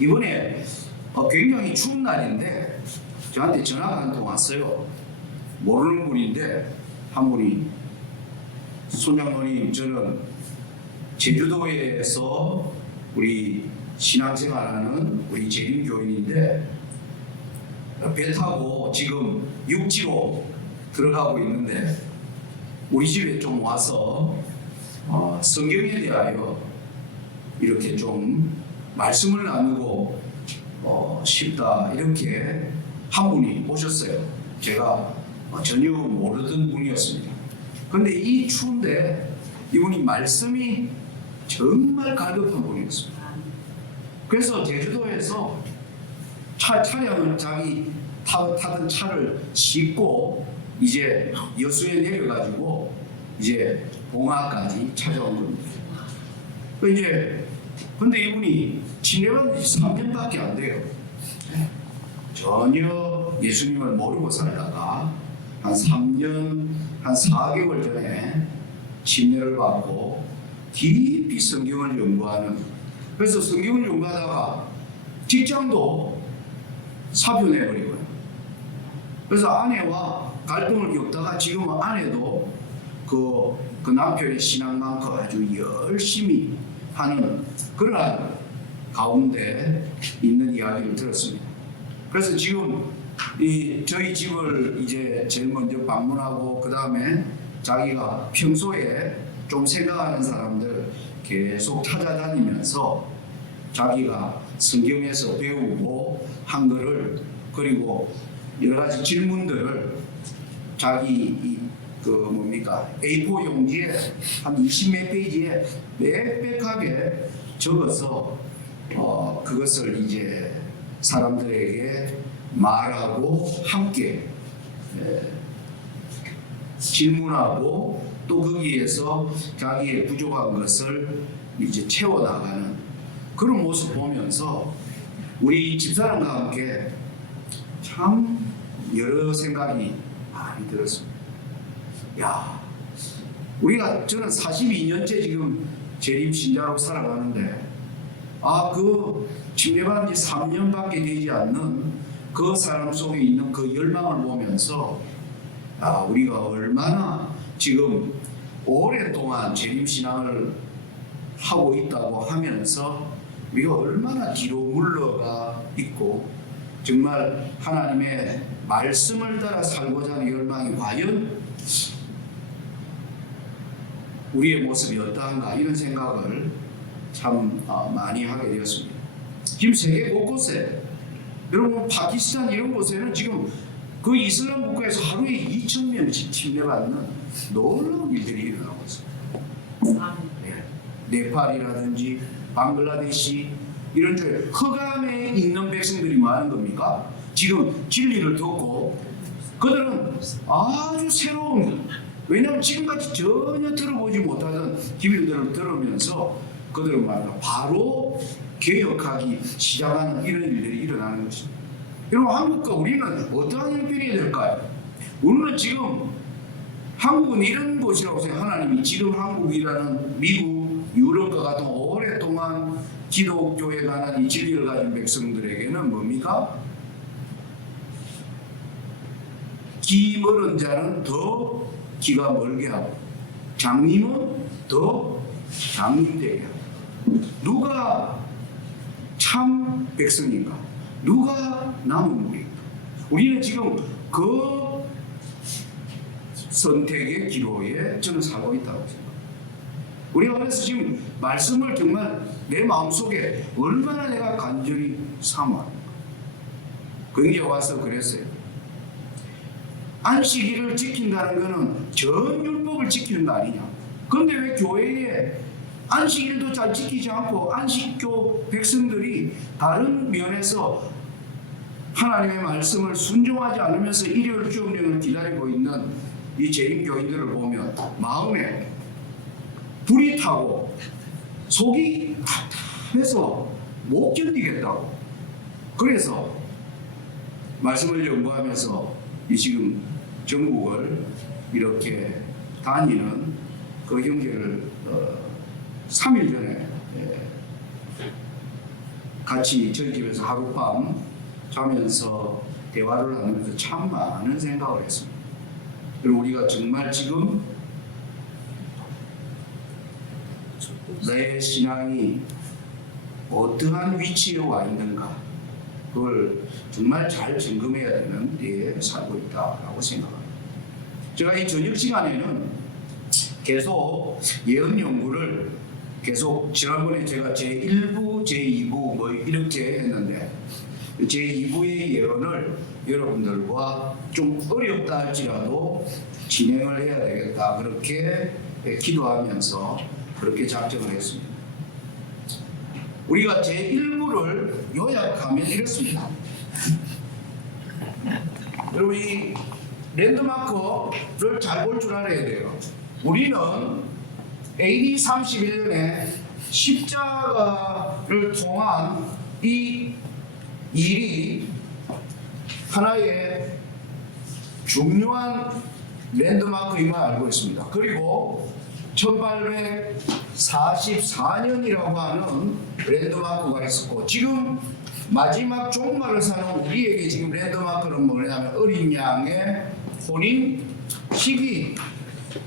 이번에 굉장히 추운 날인데 저한테 전화가 한 통 왔어요. 모르는 분인데 한 분이 손장로님, 저는 제주도에서 우리 신앙생활하는 우리 재림교인인데 배 타고 지금 육지로 들어가고 있는데 우리 집에 좀 와서 성경에 대하여 이렇게 좀 말씀을 나누고 싶다, 이렇게 한 분이 오셨어요. 제가 전혀 모르던 분이었습니다. 근데 이 추운데 이분이 말씀이 정말 갈급한 분이었습니다. 그래서 제주도에서 차량을 자기 타던 차를 싣고 이제 여수에 내려가지고 이제 봉화까지 찾아온 겁니다. 근데 이분이 침례받은 지 3년밖에 안 돼요. 전혀 예수님을 모르고 살다가 한 3년, 한 4개월 전에 침례를 받고 깊이 성경을 연구하는, 그래서 성경을 연구하다가 직장도 사표내버리고요. 그래서 아내와 갈등을 겪다가 지금은 아내도 그 남편의 신앙만큼 아주 열심히 하는 그러한 가운데 있는 이야기를 들었습니다. 그래서 지금 저희 집을 이제 제일 먼저 방문하고 그 다음에 자기가 평소에 좀 생각하는 사람들 계속 찾아다니면서 자기가 성경에서 배우고 한 거를, 그리고 여러 가지 질문들을 자기 A4 용지에 한 20몇 페이지에 빽빽하게 적어서 그것을 이제 사람들에게 말하고 함께 질문하고 또 거기에서 자기의 부족한 것을 이제 채워나가는 그런 모습 보면서 우리 집사람과 함께 참 여러 생각이 많이 들었습니다. 저는 42년째 지금 재림 신자로 살아가는데 그 침례받은 지 3년밖에 되지 않는 그 사람 속에 있는 그 열망을 보면서 우리가 얼마나 지금 오랫동안 재림 신앙을 하고 있다고 하면서 우리가 얼마나 뒤로 물러가 있고 정말 하나님의 말씀을 따라 살고자 하는 열망이 과연 우리의 모습이 어떠한가, 이런 생각을 참 많이 하게 되었습니다. 지금 세계 곳곳에, 여러분 파키스탄 이런 곳에는 지금 그 이슬람 국가에서 하루에 2,000명씩 침례받는 놀라운 일들이 일어나고 있습니다. 네팔이라든지 방글라데시 이런 쪽에 흑암에 있는 백성들이 뭐 하는 겁니까? 지금 진리를 듣고 그들은 아주 새로운, 왜냐하면 지금까지 전혀 들어보지 못하던 기밀들을 들으면서 그들은 말이야 바로 개혁하기 시작하는 이런 일들이 일어나는 것입니다. 여러분 한국과 우리는 어떠한 형편이 될까요? 우리는 지금 한국은 이런 곳이라고 생각해요. 하나님이 지금 한국이라는 미국, 유럽과 같은 오랫동안 기독교에 관한 이 진리를 가진 백성들에게는 뭡니까? 기 멀은 자는 더 기가 멀게 하고 장님은 더 장님되게 하고, 누가 참 백성인가? 누가 남은 무리인가? 우리는 지금 그 선택의 기로에 저는 살고 있다고 생각합니다. 우리가 그래서 지금 말씀을 정말 내 마음속에 얼마나 내가 간절히 사모합니까? 그게 와서 그랬어요. 안식일을 지킨다는 것은 전 율법을 지키는 거 아니냐? 그런데 왜 교회에 안식일도 잘 지키지 않고 안식교 백성들이 다른 면에서 하나님의 말씀을 순종하지 않으면서 일요일 주일을 기다리고 있는 이 재림교인들을 보면 마음에 불이 타고 속이 답답해서 못 견디겠다고. 그래서 말씀을 연구하면서 이 지금 전국을 이렇게 다니는 그 형제를 3일 전에 같이 저희 집에서 하룻밤 자면서 대화를 나누면서 참 많은 생각을 했습니다. 그리고 우리가 정말 지금 내 신앙이 어떠한 위치에 와 있는가, 그걸 정말 잘 점검해야 되는 때에 살고 있다고 생각합니다. 제가 이 저녁 시간에는 계속 예언 연구를 계속, 지난번에 제가 제1부, 제2부 뭐 이렇게 했는데 제2부의 예언을 여러분들과 좀 어렵다 할지라도 진행을 해야 되겠다, 그렇게 기도하면서 그렇게 작정을 했습니다. 우리가 제1부를 요약하면 이렇습니다. 여러분, 이 랜드마크를 잘 볼 줄 알아야 돼요. 우리는 AD 31년에 십자가를 통한 이 일이 하나의 중요한 랜드마크임을 알고 있습니다. 그리고 1844년이라고 하는 랜드마크가 있었고, 지금 마지막 종말을 사는 우리에게 지금 랜드마크는 뭐냐면 어린 양의 혼인 시기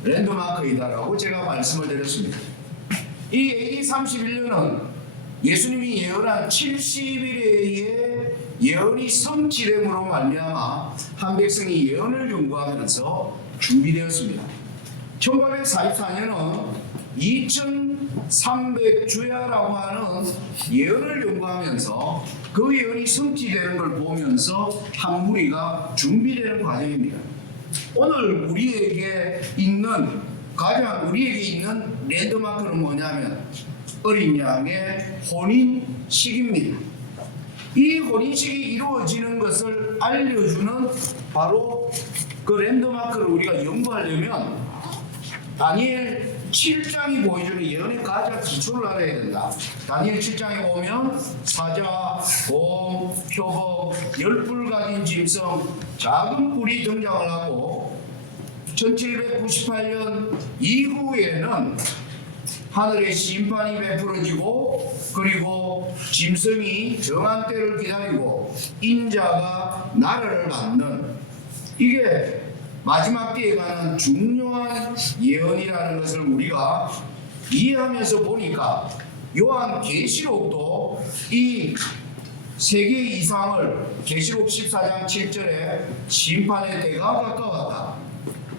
랜드마크이다라고 제가 말씀을 드렸습니다. 이 AD 31년은 예수님이 예언한 70일의 예언이 성취됨으로 말미암아 한 백성이 예언을 연구하면서 준비되었습니다. 1844년은 2300주야라고 하는 예언을 연구하면서 그 예언이 성취되는 걸 보면서 한 무리가 준비되는 과정입니다. 오늘 우리에게 있는 랜드마크는 뭐냐면 어린 양의 혼인 시기입니다. 이 혼인 시기 이루어지는 것을 알려주는 바로 그 랜드마크를 우리가 연구하려면 다니엘 7장이 보여주는 예언의 가장 기초를 알아야 된다. 다니엘 7장에 보면 사자, 곰, 표범, 10뿔 가진 짐승, 작은 뿔이 등장을 하고 1798년 이후에는 하늘의 심판이 베풀어지고, 그리고 짐승이 정한 때를 기다리고 인자가 나라를 받는, 이게 마지막 때에 관한 중요한 예언이라는 것을 우리가 이해하면서 보니까 요한 계시록도 이 세 개 이상을, 계시록 14장 7절에 심판의 때가 가까웠다,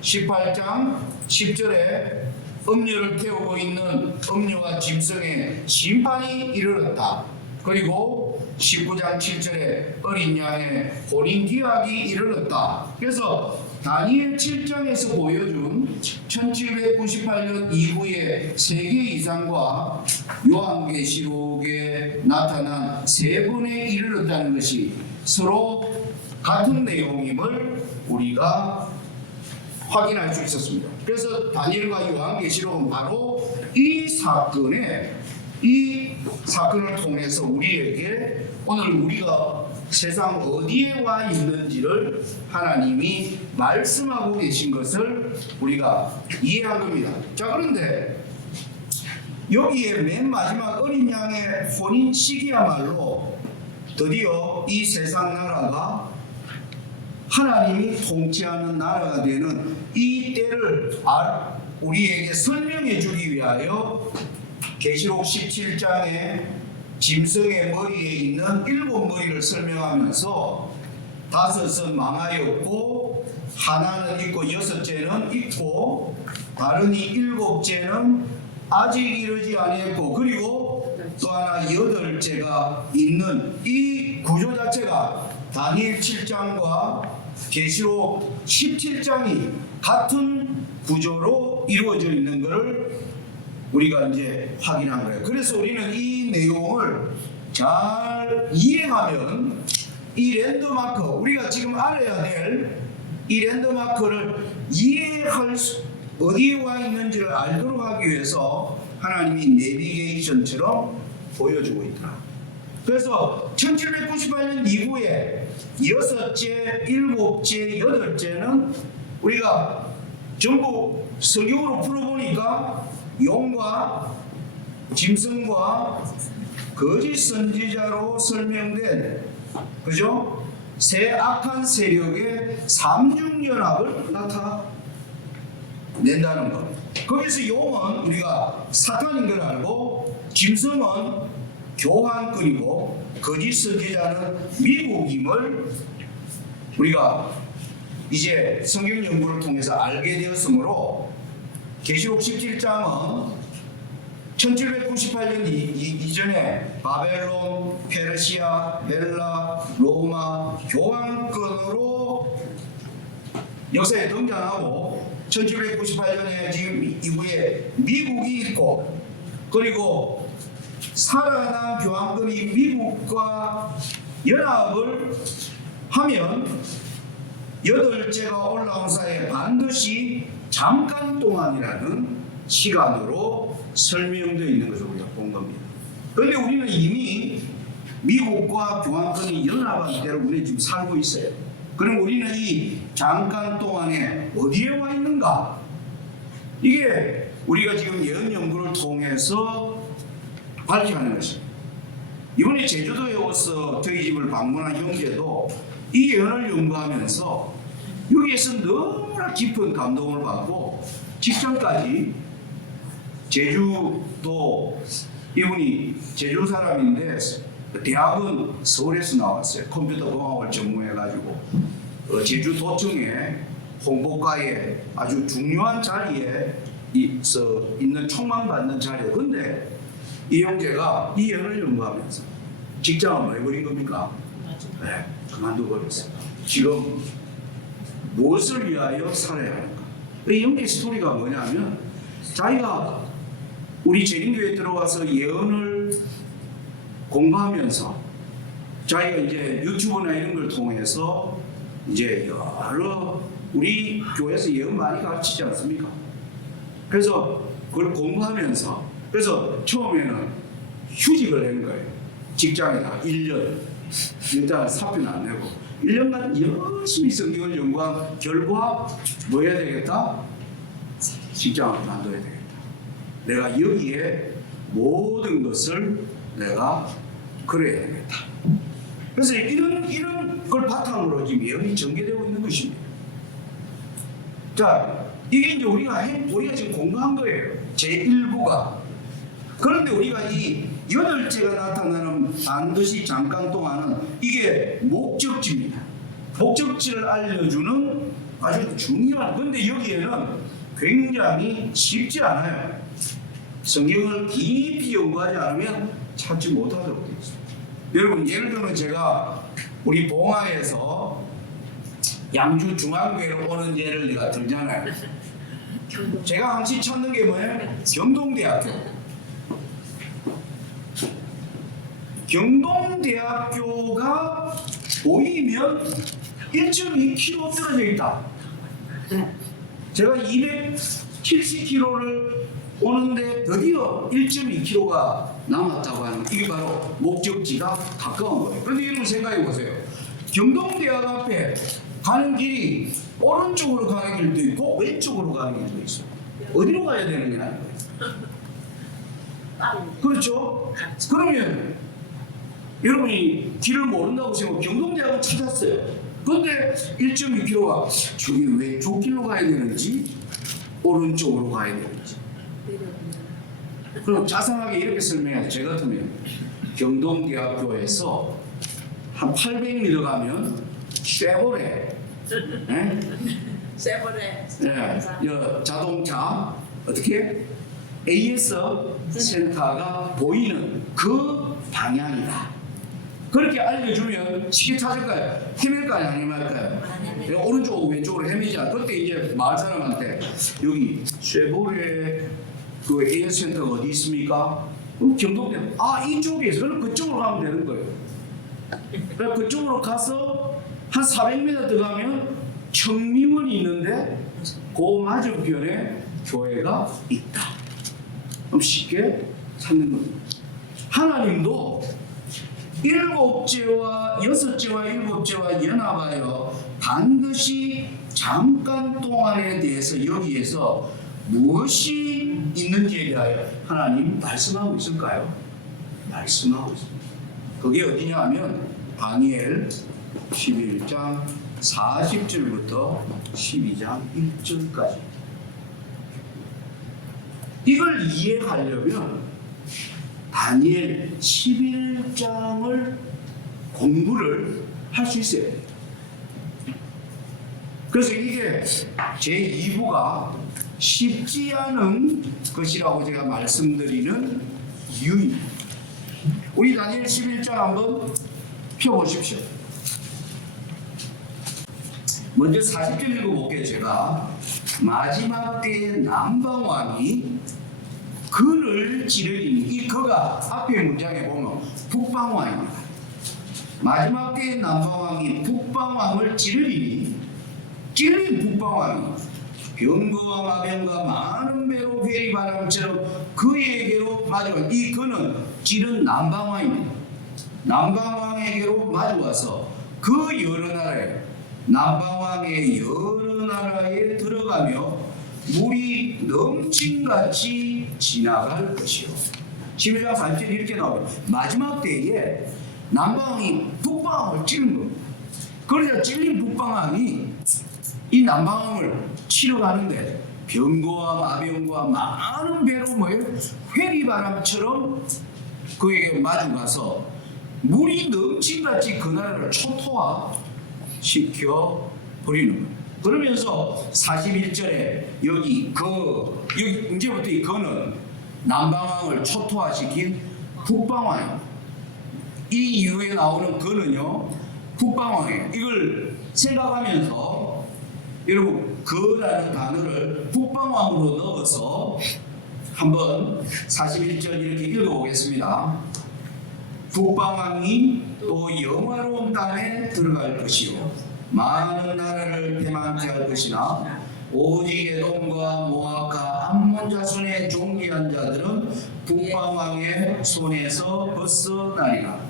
18장 10절에 음료를 태우고 있는 음료와 짐승의 심판이 이르렀다, 그리고 19장 7절에 어린 양의 혼인 기약이 이르렀다. 그래서 다니엘 7장에서 보여준 1798년 이후의 세계 이상과 요한계시록에 나타난 세 번에 이르렀다는 것이 서로 같은 내용임을 우리가 확인할 수 있었습니다. 그래서 다니엘과 요한계시록은 바로 이 사건을 통해서 우리에게 오늘 우리가 세상 어디에 와 있는지를 하나님이 말씀하고 계신 것을 우리가 이해한 겁니다. 자, 그런데 여기에 맨 마지막 어린 양의 혼인 시기야말로 드디어 이 세상 나라가 하나님이 통치하는 나라가 되는 이 때를 우리에게 설명해 주기 위하여 계시록 17장에 짐승의 머리에 있는 7머리를 설명하면서 5은 망하였고 하나는 있고 6째는 있고 다른이 7째는 아직 이르지 아니했고, 그리고 또 하나 8째가 있는 이 구조 자체가 다니엘 7장과 계시록 17장이 같은 구조로 이루어져 있는 것을 우리가 이제 확인한 거예요. 그래서 우리는 이 내용을 잘 이해하면 이 랜드마크, 우리가 지금 알아야 될 이 랜드마크를 이해할 수, 어디에 와 있는지를 알도록 하기 위해서 하나님이 내비게이션처럼 보여주고 있다. 그래서 1798년 이후에 6째, 7째, 8째는 우리가 전부 성경으로 풀어보니까 용과 짐승과 거짓 선지자로 설명된 그죠? 새 악한 세력의 삼중연합을 나타낸다는 것. 거기서 용은 우리가 사탄인 걸 알고 짐승은 교환권이고 거짓 선지자는 미국임을 우리가 이제 성경 연구를 통해서 알게 되었으므로 계시록 17장은 1798년 이전에 바벨론, 페르시아, 헬라, 로마 교황권으로 역사에 등장하고 1798년에 지금 이후에 미국이 있고 그리고 살아난 교황권이 미국과 연합을 하면 여덟째가 올라온 사이에 반드시 잠깐 동안이라는 시간으로 설명되어 있는 것을 우리가 본 겁니다. 그런데 우리는 이미 미국과 교황권이 연합한 대로 우리 지금 살고 있어요. 그럼 우리는 이 잠깐 동안에 어디에 와 있는가? 이게 우리가 지금 예언 연구를 통해서 밝혀하는 것입니다. 이번에 제주도에 와서 저희 집을 방문한 형제도 이 예언을 연구하면서 여기에서 너무나 깊은 감동을 받고 직전까지 제주도 이분이 제주 사람인데 대학은 서울에서 나왔어요. 컴퓨터 공학을 전공해가지고 제주도청에 홍보과에 아주 중요한 자리에 있는 총망받는 자리에 근데 이 형제가 이 예언을 연구하면서 직장을 뭐 해버린 겁니까? 네, 그만두고 버렸어요. 지금 무엇을 위하여 살아야 하는가? 이 형제 스토리가 뭐냐면 자기가 우리 재림교회에 들어와서 예언을 공부하면서 자기가 이제 유튜브나 이런 걸 통해서 이제 여러 우리 교회에서 예언 많이 가르치지 않습니까? 그래서 그걸 공부하면서 그래서 처음에는 휴직을 한 거예요. 직장에다가 1년 일단 사표는 안 내고 1년간 열심히 성경을 연구한 결과 뭐 해야 되겠다? 직장을 그만둬야 되겠다. 내가 여기에 모든 것을 내가 그래야 되겠다. 그래서 이런 걸 바탕으로 지금 예언이 전개되고 있는 것입니다. 자, 이게 이제 우리가 지금 공부한 거예요. 제1부가. 그런데 우리가 이 여덟째가 나타나는 반드시 잠깐 동안은 이게 목적지입니다. 목적지를 알려주는 아주 중요한 근데 여기에는 굉장히 쉽지 않아요. 성경을 깊이 연구하지 않으면 찾지 못하도록 되어 있습니다. 여러분 예를 들면 제가 우리 봉화에서 양주 중앙교회로 오는 예를 내가 들잖아요. 제가 항상 찾는 게 뭐예요? 경동대학교. 경동대학교가 보이면 1.2km 떨어져 있다. 제가 270km를 오는데 드디어 1.2km가 남았다고 하는 이게 바로 목적지가 가까운 거예요. 그런데 여러분 생각해 보세요. 경동대학 앞에 가는 길이 오른쪽으로 가는 길도 있고 왼쪽으로 가는 길도 있어요. 어디로 가야 되느냐는 거예요. 그렇죠? 그러면 여러분이 길을 모른다고 생각하고 경동대학을 찾았어요. 그런데 1.2km가 저기 왼쪽 길로 가야 되는지 오른쪽으로 가야 되는지 그럼 자상하게 이렇게 설명해요. 제 같으면 경동대학교에서 한 800m 가면 쉐보레 쉐보레 자동차 어떻게 AS 센터가 보이는 그 방향이다. 그렇게 알려주면 쉽게 찾을까요? 헤맬까요? 안 헤맬까요? 오른쪽 왼쪽으로 헤매자. 그때 이제 마을 사람한테 여기 쉐보레 그 AS 센터가 어디 있습니까? 경동대. 아 이쪽에서 그럼 그쪽으로 가면 되는 거예요. 그러니까 그쪽으로 가서 한 400m 들어가면 청미원이 있는데 그 맞은편에 교회가 있다. 그럼 쉽게 찾는 겁니다. 하나님도 7째와 6째와 7째와 연합하여 반드시 잠깐 동안에 대해서 여기에서 무엇이 있는지에 대하여 하나님 말씀하고 있을까요? 말씀하고 있습니다. 그게 어디냐 하면 다니엘 11장 40절부터 12장 1절까지. 이걸 이해하려면 다니엘 11장을 공부를 할 수 있어야 돼요. 그래서 이게 제2부가 쉽지 않은 것이라고 제가 말씀드리는 이유입니다. 우리 다니엘 11장 한번 펴보십시오. 먼저 40절 읽어볼게요. 제가 마지막 때에 남방왕이 그를 찌르리니, 이 그가 앞에 문장에 보면 북방왕입니다. 마지막 때에 남방왕이 북방왕을 찌르리니, 찌르린 북방왕이 병거와 마병과 많은 배로 회리바람처럼 그에게로 마주와, 이 그는 찌른 남방왕입니다. 남방왕에게로 마주와서 그 여러 나라에, 남방왕의 여러 나라에 들어가며 물이 넘친같이 지나갈 것이요. 11장 40절 이렇게 나와요. 마지막 때에 남방왕이 북방왕을 찌른 겁니다. 그러자 찔린 북방왕이 이 남방왕을 치러 가는데 병거와 마병과 많은 배로 뭐예요? 회리바람처럼 그에게 마주가서 물이 넘친같이 그 나라를 초토화시켜 버리는 거예요. 그러면서 41절에 여기 이제부터 이 그는 남방왕을 초토화시킨 북방왕입니다. 이 이후에 나오는 그는요, 북방왕이에요. 이걸 생각하면서 여러분 그라는 단어를 북방왕으로 넣어서 한번 41절 이렇게 읽어보겠습니다. 북방왕이 또 영화로운 땅에 들어갈 것이요 많은 나라를 배만케 할 것이나 오직 에돔과 모압과 암몬 자손의 존귀한 자들은 북방왕의 손에서 벗어나리라.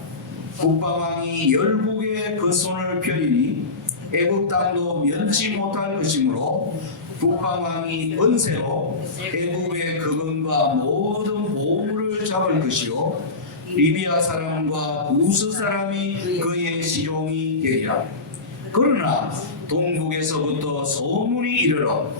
북방왕이 열국에 그 손을 펴리니 애굽 땅도 면치 못할 것이므로 북방왕이 은세로 애굽의 금은과 모든 보물을 잡을 것이요 리비아 사람과 우스 사람이 그의 시종이 되리라. 그러나 동북에서부터 소문이 이르러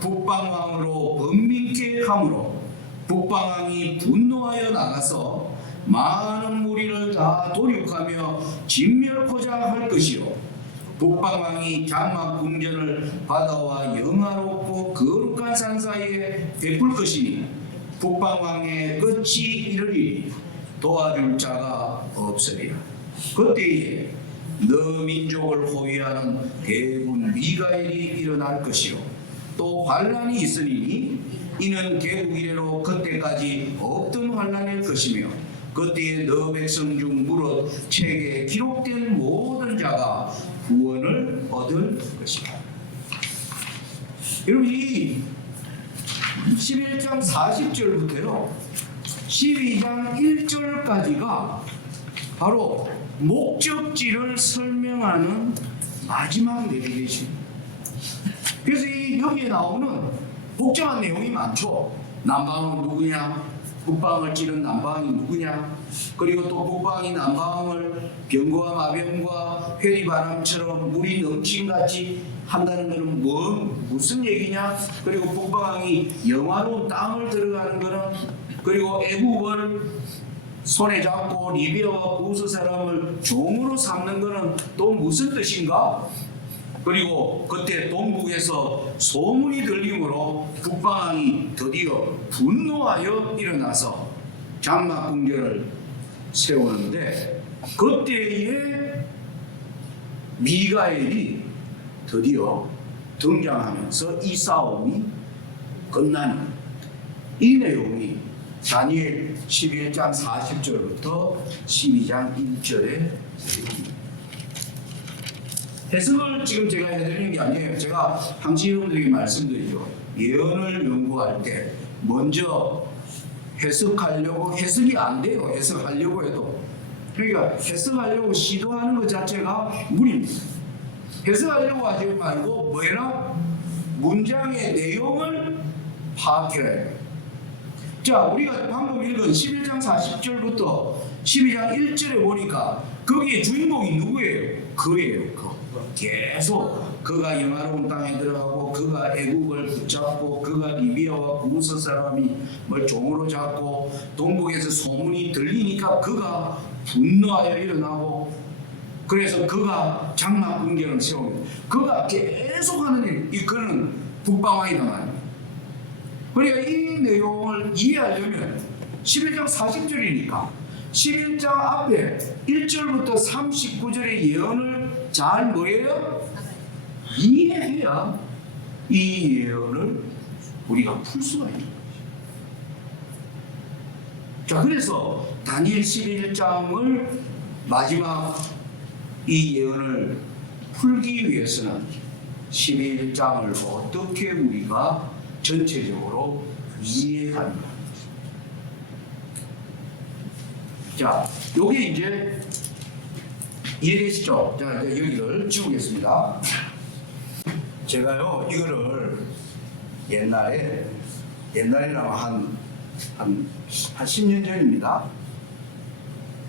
북방왕으로 번민케 하므로 북방왕이 분노하여 나가서 많은 무리를 다 도륙하며 진멸코자 할 것이요 북방왕이 장막 궁전을 바다와 영화롭고 거룩한 산 사이에 베풀 것이니 북방왕의 끝이 이르리니 도와줄 자가 없으리라. 그때에 너 민족을 호위하는 대군 미가엘이 일어날 것이요 또 환란이 있으리니 이는 개국 이래로 그때까지 없던 환란일 것이며 그때에 너 백성 중 무릇 책에 기록된 모든 자가 구원을 얻을 것이다. 여러분 이 11장 40절부터요 12장 1절까지가 바로 목적지를 설명하는 마지막 내비게이션입니다. 그래서 여기에 나오는 복잡한 내용이 많죠. 남방은 누구냐, 북방을 찌른 남방이 누구냐, 그리고 또 북방이 남방을 병거와 마병과 회리바람처럼 물이 넘친같이 한다는 것은 무슨 얘기냐, 그리고 북방이 영화로운 땅을 들어가는 것은, 그리고 애굽을 손에 잡고 리비아와 우스 사람을 종으로 삼는 것은 또 무슨 뜻인가? 그리고 그때 동북에서 소문이 들림으로 북방왕이 드디어 분노하여 일어나서 장막 궁전을 세우는데 그때에 미가엘이 드디어 등장하면서 이 싸움이 끝나는 이 내용이 다니엘 11장 40절부터 12장 1절에 해석을 지금 제가 해드리는 게 아니에요. 제가 항상 여러분들에게 말씀드리죠. 예언을 연구할 때 먼저 해석하려고 해석이 안 돼요. 해석하려고 해도. 그러니까 해석하려고 시도하는 것 자체가 무리입니다. 해석하려고 하지 말고 뭐해라? 문장의 내용을 파악해야 해요. 자, 우리가 방금 읽은 11장 40절부터 12장 1절에 보니까 거기에 주인공이 누구예요? 그예요. 계속 그가 영화로운 땅에 들어가고 그가 애국을 붙잡고 그가 리비아와 구스 사람이 뭘 종으로 잡고 동북에서 소문이 들리니까 그가 분노하여 일어나고 그래서 그가 장막 궁전을 세웁니다. 그가 계속하는 일, 그는 북방왕이다 말입니다. 그러니까 이 내용을 이해하려면 11장 40절이니까 11장 앞에 1절부터 39절의 예언을 잘 뭐예요? 이해해야 이 예언을 우리가 풀 수가 있는 거죠. 자, 그래서 다니엘 11장을 마지막 이 예언을 풀기 위해서는 11장을 어떻게 우리가 전체적으로 이해하는가. 자, 요게 이제 이해되시죠? 자, 이제 여기를 지우겠습니다. 제가요, 이거를 옛날이라면 한 10년 전입니다.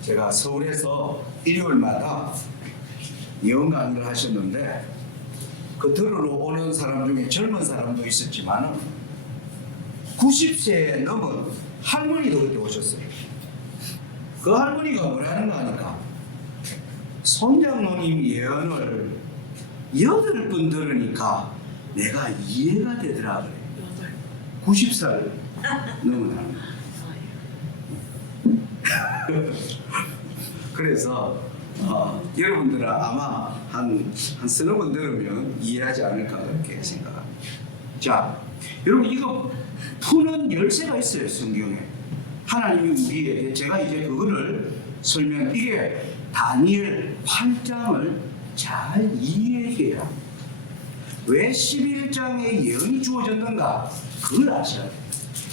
제가 서울에서 일요일마다 예언 강의를 하셨는데 그 들으러 오는 사람 중에 젊은 사람도 있었지만 90세 넘은 할머니도 그때 오셨어요. 그 할머니가 뭐라는가 하니까 손장로님 예언을 8번 들으니까 내가 이해가 되더라 그래. 90살 넘은 할머니. 그래서 여러분들은 아마 한 서너 번 들으면 이해하지 않을까 그렇게 생각합니다. 자, 여러분 이거 푸는 열쇠가 있어요. 성경에 하나님이 우리에게, 제가 이제 그거를 이게 다니엘 8장을 잘 이해해야 왜 11장의 예언이 주어졌는가 그걸 아셔야 돼요.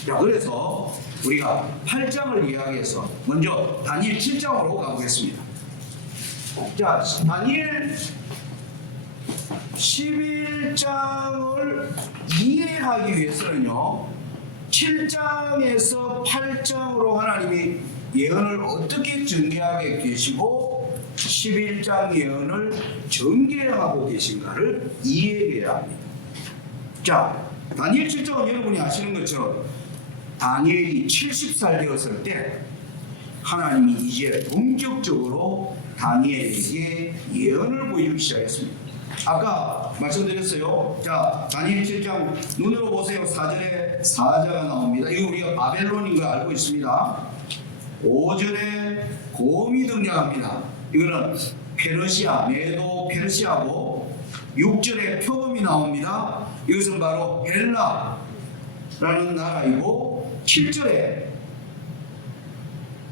자, 그래서 우리가 8장을 이야기해서 먼저 다니엘 7장으로 가보겠습니다. 자, 다니엘 11장을 이해하기 위해서는요 7장에서 8장으로 하나님이 예언을 어떻게 전개하게 계시고 11장 예언을 전개하고 계신가를 이해해야 합니다. 자, 다니엘 7장은 여러분이 아시는 것처럼 다니엘이 70살 되었을 때 하나님이 이제 본격적으로 다니엘에게 예언을 보이기 시작했습니다. 아까 말씀드렸어요. 자, 다니엘 7장 눈으로 보세요. 4절에 사자가 나옵니다. 이거 우리가 바벨론인 걸 알고 있습니다. 5절에 곰이 등장합니다. 이거는 페르시아, 메도 페르시아고 6절에 표범이 나옵니다. 이것은 바로 헬라라는 나라이고 7절에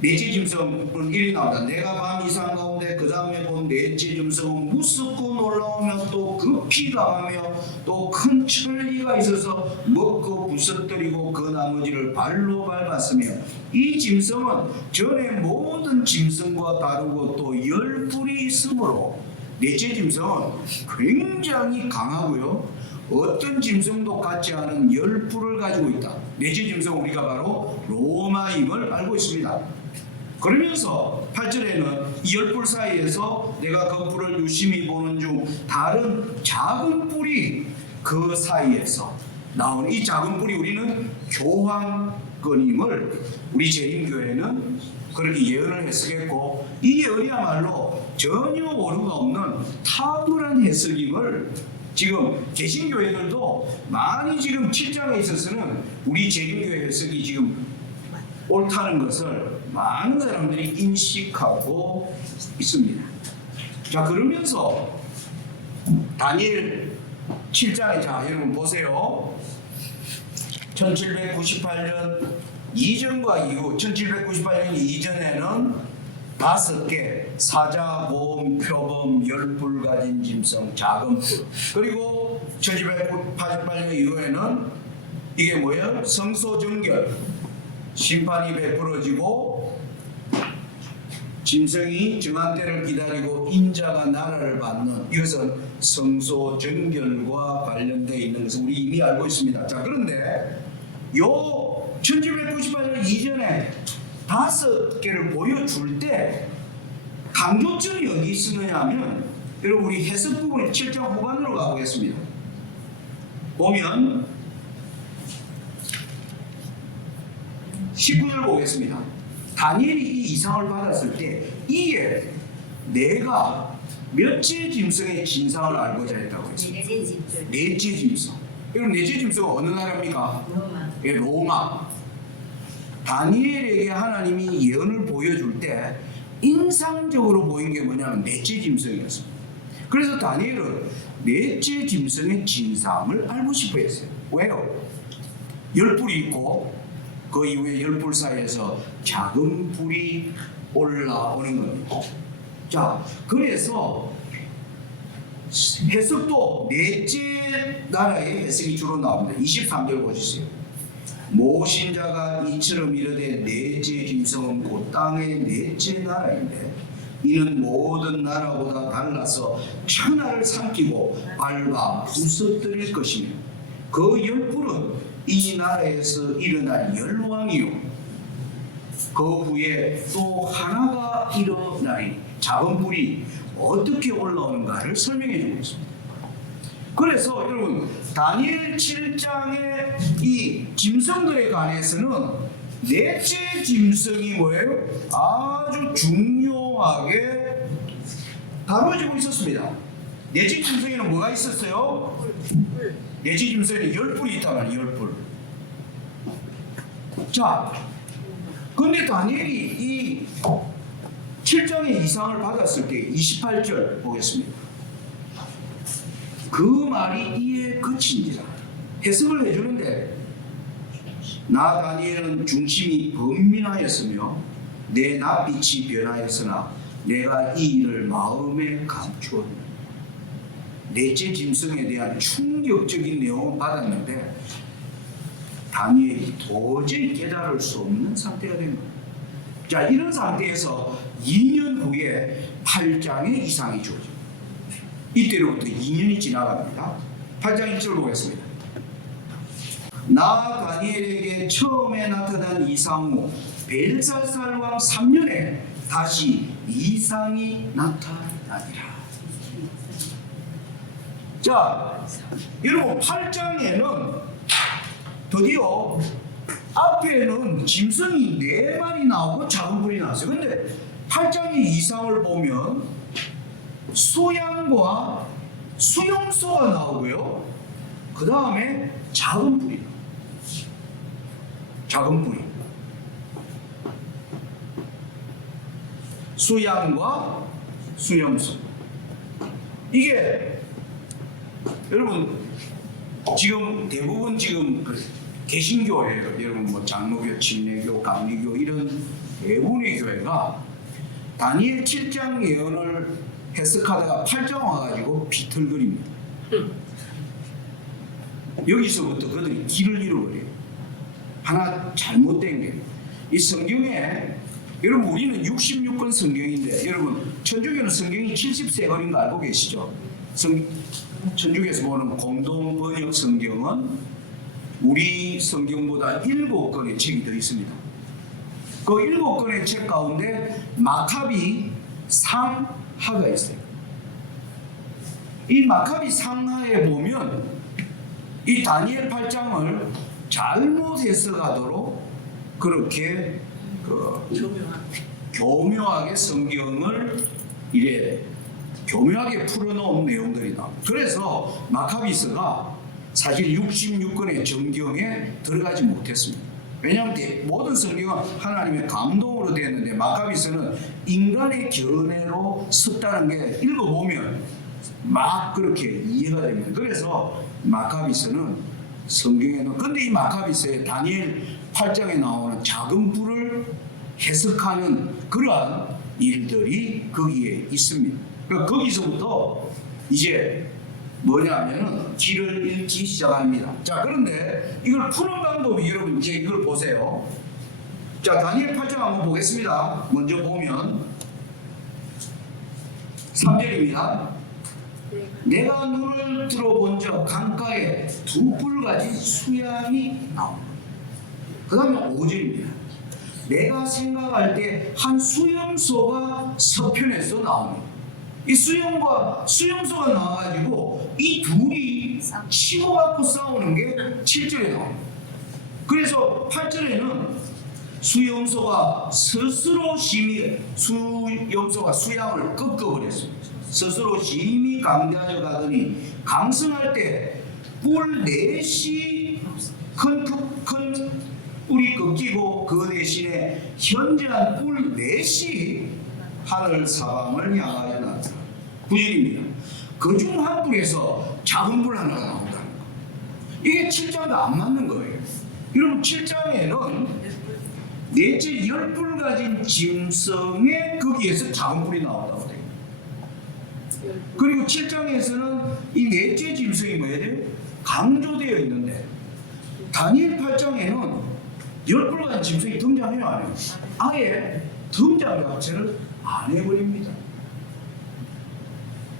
넷째 짐승은 일이 나온다. 내가 밤 이상 가운데 그 다음에 본 넷째 짐승은 무섭고 놀라우며 또 급히 가가며 또 큰 천리가 있어서 먹고 부서뜨리고 그 나머지를 발로 밟았으며 이 짐승은 전에 모든 짐승과 다르고 또 10뿔이 있으므로 넷째 짐승은 굉장히 강하고요. 어떤 짐승도 갖지 않은 10뿔을 가지고 있다. 넷째 짐승은 우리가 바로 로마임을 알고 있습니다. 그러면서 8절에는 이 10뿔 사이에서 내가 그 뿔을 유심히 보는 중 다른 작은 뿔이 그 사이에서 나오는 이 작은 뿔이 우리는 교황권임을 우리 재림교회는 그렇게 예언을 해석했고 이 예언이야말로 전혀 오류가 없는 탁월한 해석임을 지금 개신교회들도 많이 지금 7장에 있어서는 우리 재림교회 해석이 지금 옳다는 것을 많은 사람들이 인식하고 있습니다. 자, 그러면서 다니엘 7장에 자 여러분 보세요. 1798년 이전과 이후 1798년 이전에는 5개 사자, 곰, 표범, 10뿔 가진 짐승, 작은 뿔. 그리고 1788년 이후에는 이게 뭐예요? 성소정결. 심판이 베풀어지고 짐승이 정한 때를 기다리고 인자가 나라를 받는 이것은 성소정결과 관련되어 있는 것을 우리 이미 알고 있습니다. 자, 그런데 요 1798년 이전에 5개를 보여줄 때 강조점이 어디 있느냐 하면 여러분 우리 해석 부분 7장 후반으로 가보겠습니다. 보면 19절 보겠습니다. 다니엘이 이 이상을 받았을 때 이에 내가 몇째 짐승의 진상을 알고자 했다고 했습니다. 넷째 짐승. 여러분 넷째 짐승은 어느 나라입니까? 로마. 예, 로마. 다니엘에게 하나님이 예언을 보여줄 때 인상적으로 보인 게 뭐냐면 넷째 짐승이었습니다. 그래서 다니엘은 넷째 짐승의 진상을 알고 싶어 했어요. 왜요? 10불이 있고 그 이후에 10불 사이에서 작은 불이 올라오는 겁니다. 자, 그래서 해석도 넷째 나라의 해석이 주로 나옵니다. 23절 보시죠. 모신자가 이처럼 이르되 넷째 짐승은 곧 땅의 넷째 나라인데 이는 모든 나라보다 달라서 천하를 삼키고 밟아 부서뜨릴 것이며 그 10불은 이 나라에서 일어날 열왕이요 그 후에 또 하나가 일어나니 작은 불이 어떻게 올라오는가를 설명해 주고 있습니다. 그래서 여러분 다니엘 7장의 이 짐승들에 관해서는 넷째 짐승이 뭐예요? 아주 중요하게 다뤄지고 있었습니다. 넷째 짐승에는 뭐가 있었어요? 넷째 짐승에는 10불이 있단 말이에요. 10불. 자, 근데 다니엘이 이 7장의 이상을 받았을 때 28절 보겠습니다. 그 말이 이에 그친지라 해석을 해주는데 나 다니엘은 중심이 번민하였으며 내 낯빛이 변하였으나 내가 이 일을 마음에 감추었노라. 넷째 짐승에 대한 충격적인 내용을 받았는데 다니엘이 도저히 깨달을 수 없는 상태가 된 겁니다. 자, 이런 상태에서 2년 후에 8장의 이상이 주어집니다. 이때로부터 2년이 지나갑니다. 8장 1절 보겠습니다. 나 다니엘에게 처음에 나타난 이상 후 벨사살 왕 3년에 다시 이상이 나타나니라. 자, 여러분 8장에는 드디어 앞에는 짐승이 4마리 나오고 작은 불이 나왔어요. 근데 8장의 이상을 보면 수양과 수용소가 나오고요. 그 다음에 작은 불이 나와요. 작은 불이. 수양과 수용소. 이게 여러분 지금 대부분 지금 개신교회예요. 여러분 뭐 장로교, 침례교, 감리교 이런 대부분의 교회가 다니엘 7장 예언을 해석하다가 8장 와가지고 비틀거립니다. 여기서부터 그들이 길을 잃어버려요. 하나 잘못된 게 이 성경에 여러분 우리는 66권 성경인데 여러분 천주교는 성경이 70세 걸인 거 알고 계시죠? 천주교에서 보는 공동 번역 성경은 우리 성경보다 7권의 책이 더 있습니다. 그 7권의 책 가운데 마카비 상하가 있어요. 이 마카비 상하에 보면 이 다니엘 8장을 잘못 해석하도록 그렇게 교묘하게 성경을 이래 교묘하게 풀어놓은 내용들이 나옵니다. 그래서 마카비스가 사실 66권의 정경에 들어가지 못했습니다. 왜냐하면 모든 성경은 하나님의 감동으로 되었는데 마카비스는 인간의 견해로 썼다는 게 읽어보면 막 그렇게 이해가 됩니다. 그래서 마카비스는 성경에는 근데 이 마카비스에 다니엘 8장에 나오는 작은 불을 해석하는 그러한 일들이 거기에 있습니다. 그러니까 거기서부터 이제 뭐냐면은 길을 잃기 시작합니다. 자, 그런데 이걸 푸는 방법이 여러분 이제 이걸 보세요. 자, 다니엘 8장 한번 보겠습니다. 먼저 보면 3절입니다. 내가 눈을 들어본 적 강가에 2뿔 가진 수양이 나옵니다. 그 다음에 5절입니다. 내가 생각할 때 한 수염소가 서편에서 나옵니다. 이 수염소가 나와가지고 이 둘이 치고받고 싸우는 게 7절에 나옵니다. 그래서 8절에는 수염소가 스스로 수염소가 수양을 꺾어버렸습니다. 스스로 심히 강대하여 가더니 강성할 때 뿔 넷이 큰 뿔이 꺾이고 그 대신에 현저한 뿔 넷이 하늘 사방을 향하여 나타나. 9절입니다. 그중 한 뿔에서 작은 뿔 하나가 나온다는 거. 이게 7장도 안 맞는 거예요. 여러분 7장에는 넷째 10뿔 가진 짐승에 거기에서 작은 뿔이 나온다고 돼요. 그리고 7장에서는 이 넷째 짐승이 뭐예요? 강조되어 있는데 다니엘 8장에는 10뿔 가진 짐승이 등장해요, 안 해요? 아예 등장 자체를 안 해버립니다.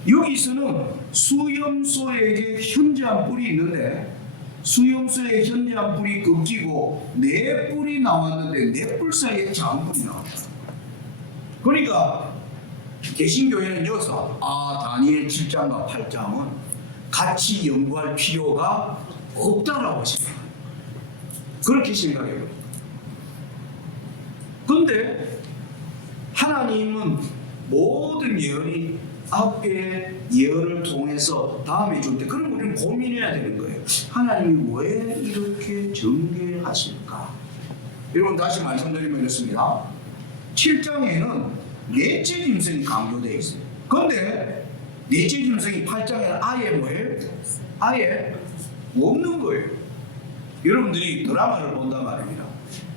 여기서는 수염소에게 현저한 뿔이 있는데 수염소의 현저한 뿔이 꺾이고 네 뿔이 나왔는데 네 뿔 사이에 작은 뿔이 나왔다. 그러니까 개신교회는 여기서 다니엘 7장과 8장은 같이 연구할 필요가 없다라고 생각합니다. 그렇게 생각해요. 그런데 하나님은 모든 예언이 앞에 예언을 통해서 다음에 줄 때 그런 우리는 고민해야 되는 거예요. 하나님이 왜 이렇게 전개하실까? 여러분 다시 말씀드리면 이렇습니다. 7장에는 넷째 짐승이 강조되어 있어요. 그런데 넷째 짐승이 8장에는 아예 뭐예요? 아예 없는 거예요. 여러분들이 드라마를 본단 말입니다.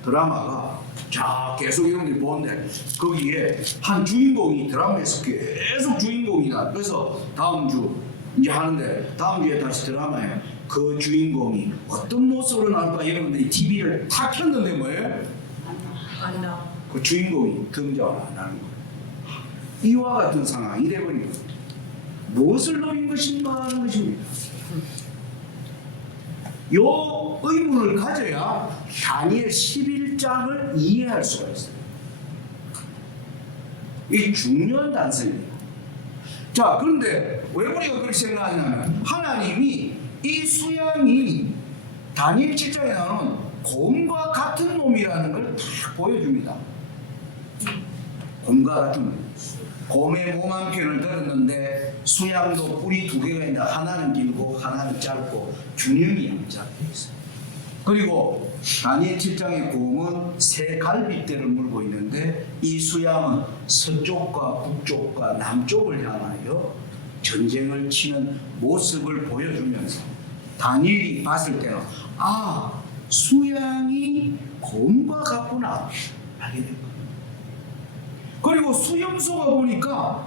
드라마가 자 계속 여러분들이 보는데 거기에 한 주인공이 드라마에서 계속 주인공이다. 그래서 다음 주 이제 하는데 다음 주에 다시 드라마에 그 주인공이 어떤 모습으로 나올까 여러분들이 TV를 탁 켰는데 뭐예요? 안 나와. 그 주인공이 등장을 안 하는 거예요. 이와 같은 상황이 돼버린 거예요. 무엇을 노린 것인가 하는 것입니다. 요 의문을 가져야 다니엘 11장을 이해할 수가 있어요. 이게 중요한 단서입니다. 자, 그런데 왜 우리가 그렇게 생각하냐면 하나님이 이 수양이 다니엘 7장에 나오는 곰과 같은 놈이라는 걸 다 보여줍니다. 곰과 같은 놈. 곰의 몸 한 편을 들었는데 수양도 뿔이 두 개가 있는데 하나는 길고 하나는 짧고 균형이 잡혀 있어요. 그리고 다니엘 7장의 곰은 새 갈빗대를 물고 있는데 이 수양은 서쪽과 북쪽과 남쪽을 향하여 전쟁을 치는 모습을 보여주면서 다니엘이 봤을 때는 수양이 곰과 같구나 알게 된 거예요. 그리고 수염소가 보니까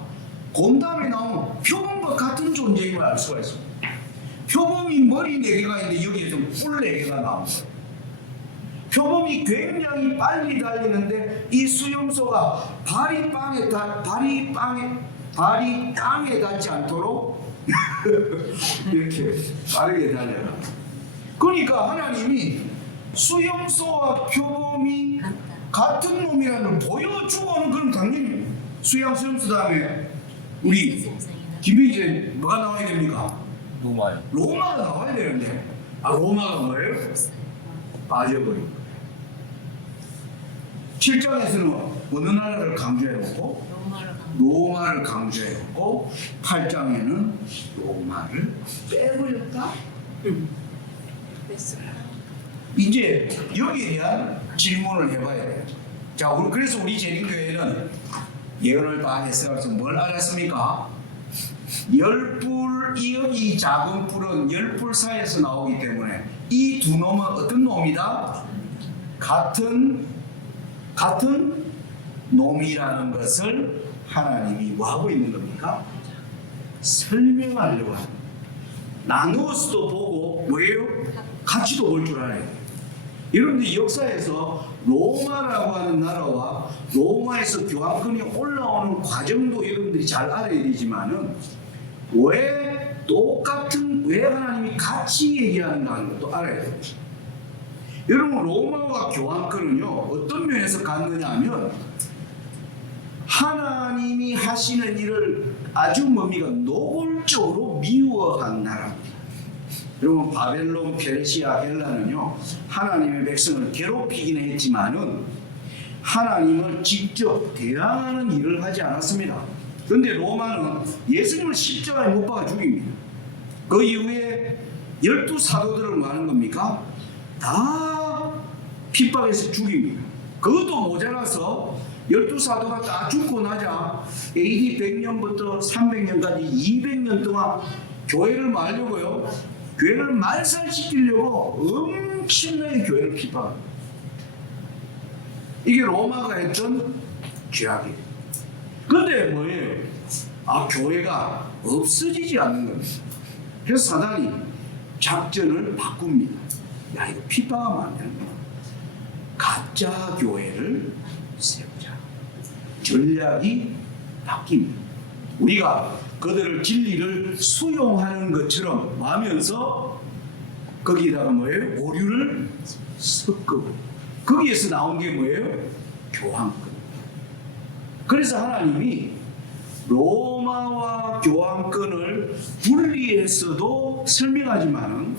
곰 다음에 나오는 표범과 같은 존재임을 알 수가 있어요. 표범이 머리 4개가 있는데 여기에서 뿔 4개가 나온 거예요. 표범이 굉장히 빨리 달리는데 이 수염소가 발이 땅에 닿지 않도록 이렇게 빠르게 달려라. 그러니까 하나님이 수염소와 표범이 같은 놈이라는 걸 보여주고는 그럼 당연히 수염소 다음에 우리 김희재 뭐가 나와야 됩니까? 로마요. 로마가 나와야 되는데 로마가 뭐예요? 빠져버린 거예요. 7장에서는 어느 나라를 강조해놓고 로마를 강조해놓고 8장에는 로마를 빼버렸다? 이제 여기에 대한 질문을 해봐야 돼요. 자, 그래서 우리 재림교회는 예언을 다 해석해서 뭘 알았습니까? 10뿔, 이 작은 뿔은 10뿔 사이에서 나오기 때문에 이 두 놈은 어떤 놈이다? 같은 놈이라는 것을 하나님이 뭐하고 있는 겁니까? 설명하려고 합니다. 나누어서도 보고 왜요? 같이도 볼 줄 알아요. 여러분들 역사에서 로마라고 하는 나라와 로마에서 교황권이 올라오는 과정도 여러분들이 잘 알아야 되지만은 왜 하나님이 같이 얘기하는가 하는 것도 알아야 돼요. 여러분 로마와 교황권은요 어떤 면에서 갖느냐 하면 하나님이 하시는 일을 아주 뭡니까 노골적으로 미워한 나라입니다. 여러분 바벨론, 페르시아, 헬라는요 하나님의 백성을 괴롭히긴 했지만은 하나님을 직접 대항하는 일을 하지 않았습니다. 그런데 로마는 예수님을 십자가에 못 박아 죽입니다. 그 이후에 12사도들을 뭐 하는 겁니까? 다 핍박해서 죽입니다. 그것도 모자라서 12사도가 다 죽고 나자 AD 100년부터 300년까지 200년 동안 교회를 말려고요. 교회를 말살시키려고 엄청나게 교회를 핍박합니다. 이게 로마가 했던 죄악이에요. 근데 뭐예요? 교회가 없어지지 않는 겁니다. 그래서 사단이 작전을 바꿉니다. 야, 이거 핍박하면 안 되는 거야. 가짜 교회를 세우자. 전략이 바뀝니다. 우리가 그들을 진리를 수용하는 것처럼 하면서 거기다가 뭐예요? 오류를 섞고 거기에서 나온 게 뭐예요? 교황권. 그래서 하나님이 로마와 교황권을 분리해서도 설명하지만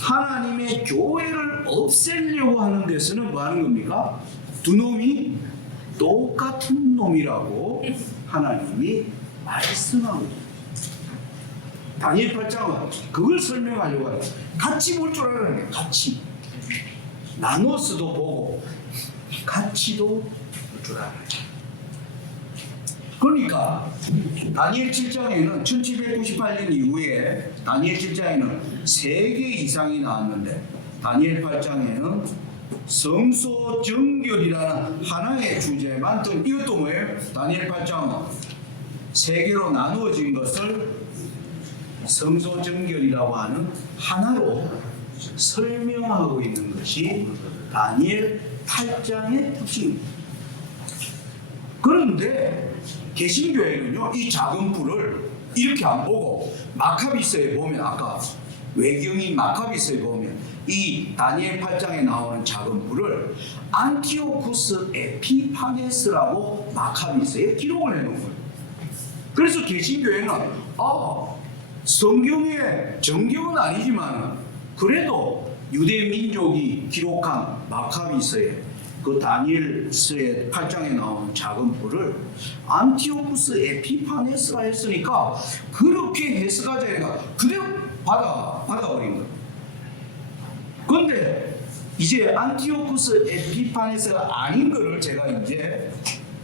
하나님의 교회를 없애려고 하는 데서는 뭐 하는 겁니까? 두 놈이 똑같은 놈이라고 하나님이 말씀하고 있습니다. 다니엘 8장은 그걸 설명하려고 해요. 같이 볼 줄 알아야 돼요. 같이. 나눠서도 보고 같이도 볼 줄 알아야 돼요. 그러니까 다니엘 7장에는 1798년 이후에 다니엘 7장에는 3개 이상이 나왔는데 다니엘 8장에는 성소 정결이라는 하나의 주제만 또 이것도 뭐예요? 다니엘 8장은 3개로 나누어진 것을 성소 정결이라고 하는 하나로 설명하고 있는 것이 다니엘 8장의 특징입니다. 그런데 개신교회는요 이 작은 불을 이렇게 안 보고 마카비서에 보면 아까 외경인 마카비서에 보면 이 다니엘 8장에 나오는 작은 불을 안티오쿠스 에피파네스라고 마카비서에 기록을 해놓은 거예요. 그래서 개신교회는 성경의 정경은 아니지만 그래도 유대 민족이 기록한 마카비서에 그 다니엘서의 8장에 나오는 작은 불을 안티오쿠스 에피파네스라 했으니까 그렇게 해석하자 해가 그대로 받아버린 거예요. 그런데 이제 안티오쿠스 에피파네스가 아닌 거를 제가 이제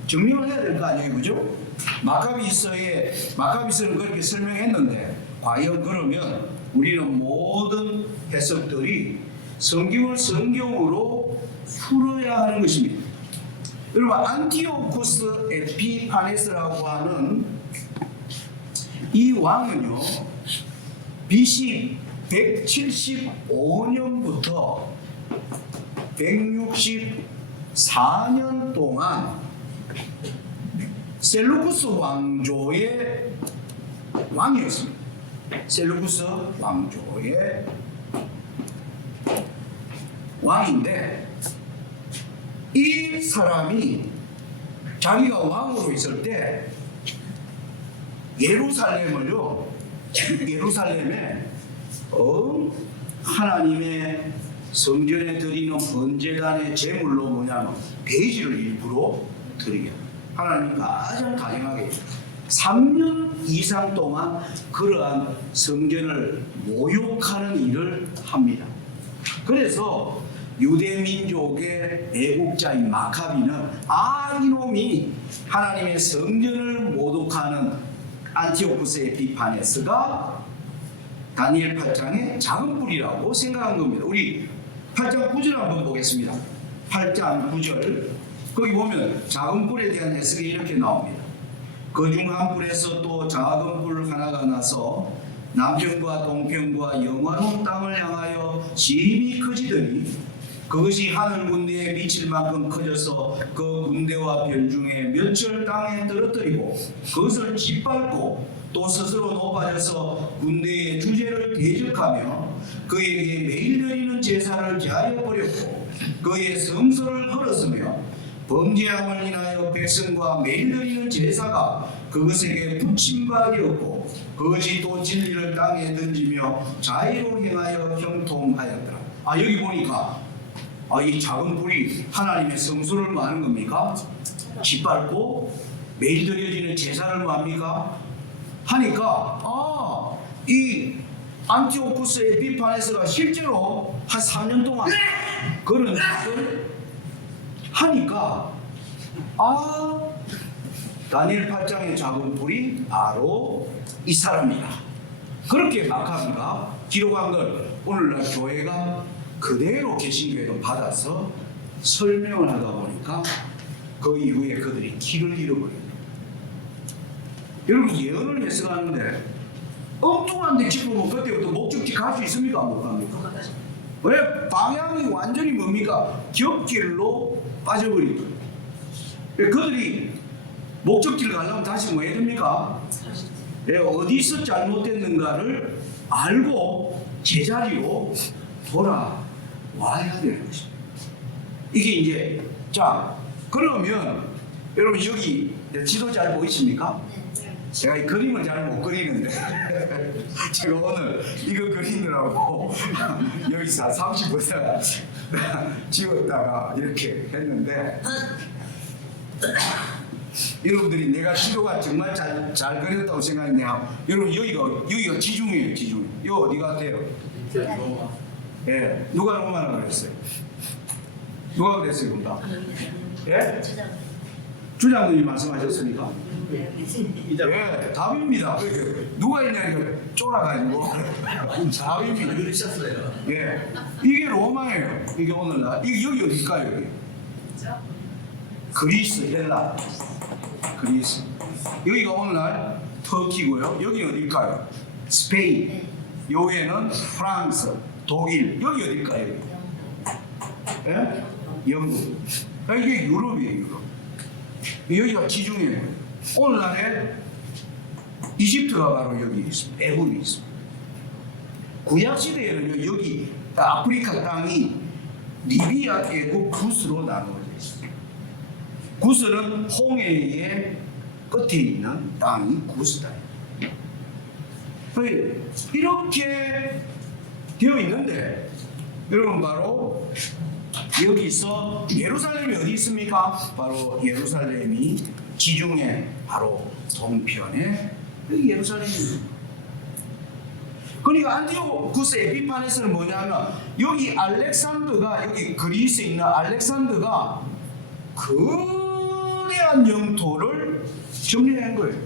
증명을 해야 될 거 아니에요, 그죠? 마카비서는 그렇게 설명했는데 과연 그러면 우리는 모든 해석들이 성경을 성경으로 풀어야 하는 것입니다. 여러분 안티오쿠스 에피파네스라고 하는 이 왕은요 BC 175년부터 164년 동안 셀루쿠스 왕조의 왕이었습니다. 셀루쿠스 왕조의 왕인데 이 사람이 자기가 왕으로 있을 때 예루살렘에 하나님의 성전에 드리는 번제단의 제물로 뭐냐면 돼지를 일부러 드리게 하나님이 가장 다양하게 3년 이상 동안 그러한 성전을 모욕하는 일을 합니다. 그래서 유대 민족의 애국자인 마카비는 이놈이 하나님의 성전을 모독하는 안티오쿠스 에피파네스가 다니엘 8장의 작은 불이라고 생각한 겁니다. 우리 8장 9절 한번 보겠습니다. 8장 9절 거기 보면 작은 불에 대한 해석이 이렇게 나옵니다. 그중 한 불에서 또 작은 불 하나가 나서 남편과 동편과 영화로운 땅을 향하여 심히 커지더니 그것이 하늘 군대에 미칠 만큼 커져서 그 군대와 별중에 몇절 땅에 떨어뜨리고 그것을 짓밟고 또 스스로 높아져서 군대의 주제를 대적하며 그에게 매일 드리는 제사를 제하여 버렸고 그의 성소를 걸었으며 범죄함을 인하여 백성과 매일 드리는 제사가 그것에게 붙임받이었고 그것이 또 진리를 땅에 던지며 자의로 행하여 형통하였더라. 여기 보니까 이 작은 불이 하나님의 성소를 뭐 하는 겁니까? 짓밟고 매일 드려지는 제사를 뭐 합니까? 하니까 이 안티오쿠스 에피파네스가 실제로 한 3년 동안 그런 일을 하니까 다니엘 8장의 작은 불이 바로 이 사람이다. 그렇게 마카비가 기록한 걸 오늘날 교회가 그대로 개신교회도 받아서 설명을 하다 보니까 그 이후에 그들이 길을 잃어버려요. 여러분 예언을 해석하는데 엉뚱한 데 짚으면 그때부터 목적지 갈 수 있습니까? 못 갑니까? 왜? 방향이 완전히 뭡니까? 겹길로 빠져버리고 그들이 목적지를 가려면 다시 뭐 해야 됩니까? 어디서 잘못됐는가를 알고 제자리로 돌아와야 되는 것입니다. 이게 이제 그러면 여러분 여기 지도 잘 보이십니까? 제가 이 그림을 잘 못 그리는데 제가 오늘 이거 그리느라고 여기서 30분 지웠다가 이렇게 했는데 여러분들이 내가 지도가 정말 잘 그렸다고 생각했냐? 여러분 여기가 지중해예요. 지중해. 이거 어디 같아요? 예, 누가 로마라 그랬어요? 누가 그랬어요, 그런가? 예? 주장님이 말씀하셨으니까. 예, 답입니다. 누가 있냐니까 쫄아가지고 답입니다. 그러셨어요. 예, 이게 로마예요. 이게 오늘날 이게 여기 어딜까요? 여기? 그리스, 헬라. 그리스. 여기가 오늘날 터키고요. 여기 어딜까요? 스페인. 여기에는 프랑스, 독일. 여기 어딜까요? 예? 영국. 이게 유럽이에요. 유럽. 여기가 지중해예요. 오늘날에 이집트가 바로 여기 있습니다. 애굽이 있습니다. 구약 시대에는 여기 아프리카 땅이 리비아, 애굽, 구스로 나누어져 있습니다. 구스는 홍해의 끝에 있는 땅이 구스 땅입니다. 이렇게 되어 있는데 여러분 바로 여기서 예루살렘이 어디 있습니까? 바로 예루살렘이 지중해 바로 동편에 여기 예루살렘입니다. 그러니까 안티오쿠스 에피파네스는 뭐냐면 여기 알렉산더가 여기 그리스에 있는 알렉산더가 거대한 영토를 점령한 거예요.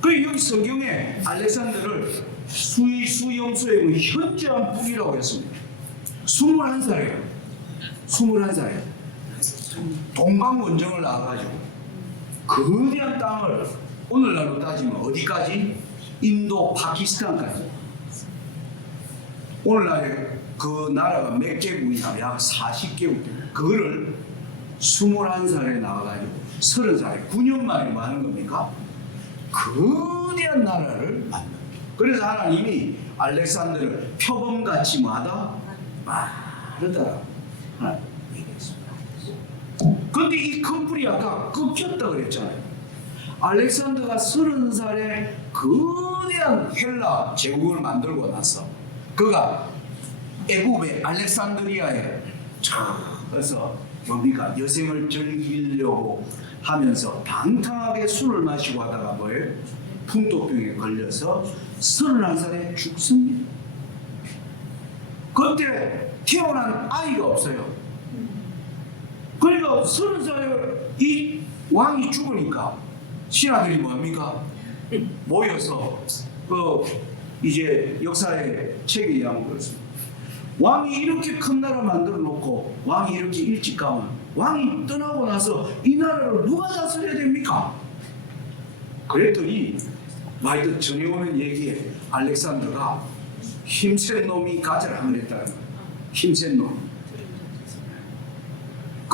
그리고 여기 성경에 알렉산더를 수염수의 현저한 북이라고 했습니다. 21살이에요. 21살이에요. 동방원정을 나와가지고 거대한 땅을 오늘날로 따지면 어디까지? 인도, 파키스탄까지. 오늘날에 그 나라가 몇 개국이냐? 약 40개국. 그거를 21살에 나와가지고 30살에 9년 만에 뭐 하는 겁니까? 거대한 나라를 만듭니다. 그래서 하나님이 알렉산더를 표범같이 뭐하다? 마르다라 하나님 얘기했습니다. 근데 이 큰 불이 아까 꺾였다 그랬잖아요. 알렉산더가 30살에 거대한 헬라 제국을 만들고 나서 그가 애굽의 알렉산드리아에 그래서 뭡니까? 여생을 즐기려고 하면서 방탕하게 술을 마시고 하다가 뭐예요? 풍토병에 걸려서 31살에 죽습니다. 그때 태어난 아이가 없어요. 그러니까 30살에 이 왕이 죽으니까 신하들이 뭡니까? 모여서 이제 역사의 책에 의하면 그렇습니다. 왕이 이렇게 큰 나라 만들어 놓고 왕이 이렇게 일찍 가면 왕이 떠나고 나서 이 나라를 누가 다스려야 됩니까? 그랬더니 많이들 전해오는 얘기에 알렉산더가 힘센 놈이 가져라 그랬다는 거예요. 힘센 놈.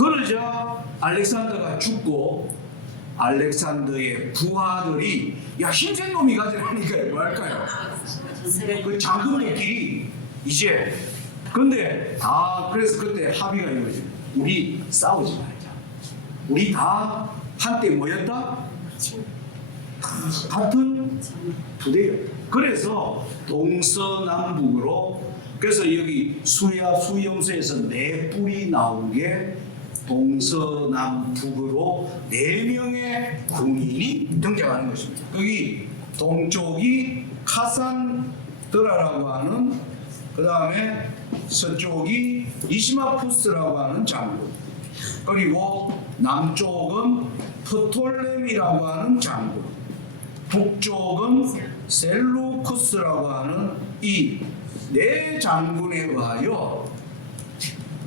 그러자 알렉산더가 죽고 알렉산더의 부하들이 야 흰색 놈이 가져가니까 뭐 할까요? 그 장군들끼리 이제 근데 그래서 그때 합의가 이거지. 우리 싸우지 말자. 우리 다 한때 뭐였다? 같은 부대였다. 그래서 동서남북으로 그래서 여기 수염수에서 네 뿔이 나온 게 동서남북으로 네 명의 군인이 등장하는 것입니다. 여기 동쪽이 카산드라라고 하는 그 다음에 서쪽이 이시마푸스라고 하는 장군 그리고 남쪽은 프톨레미라고 하는 장군 북쪽은 셀루쿠스라고 하는 이 네 장군에 의하여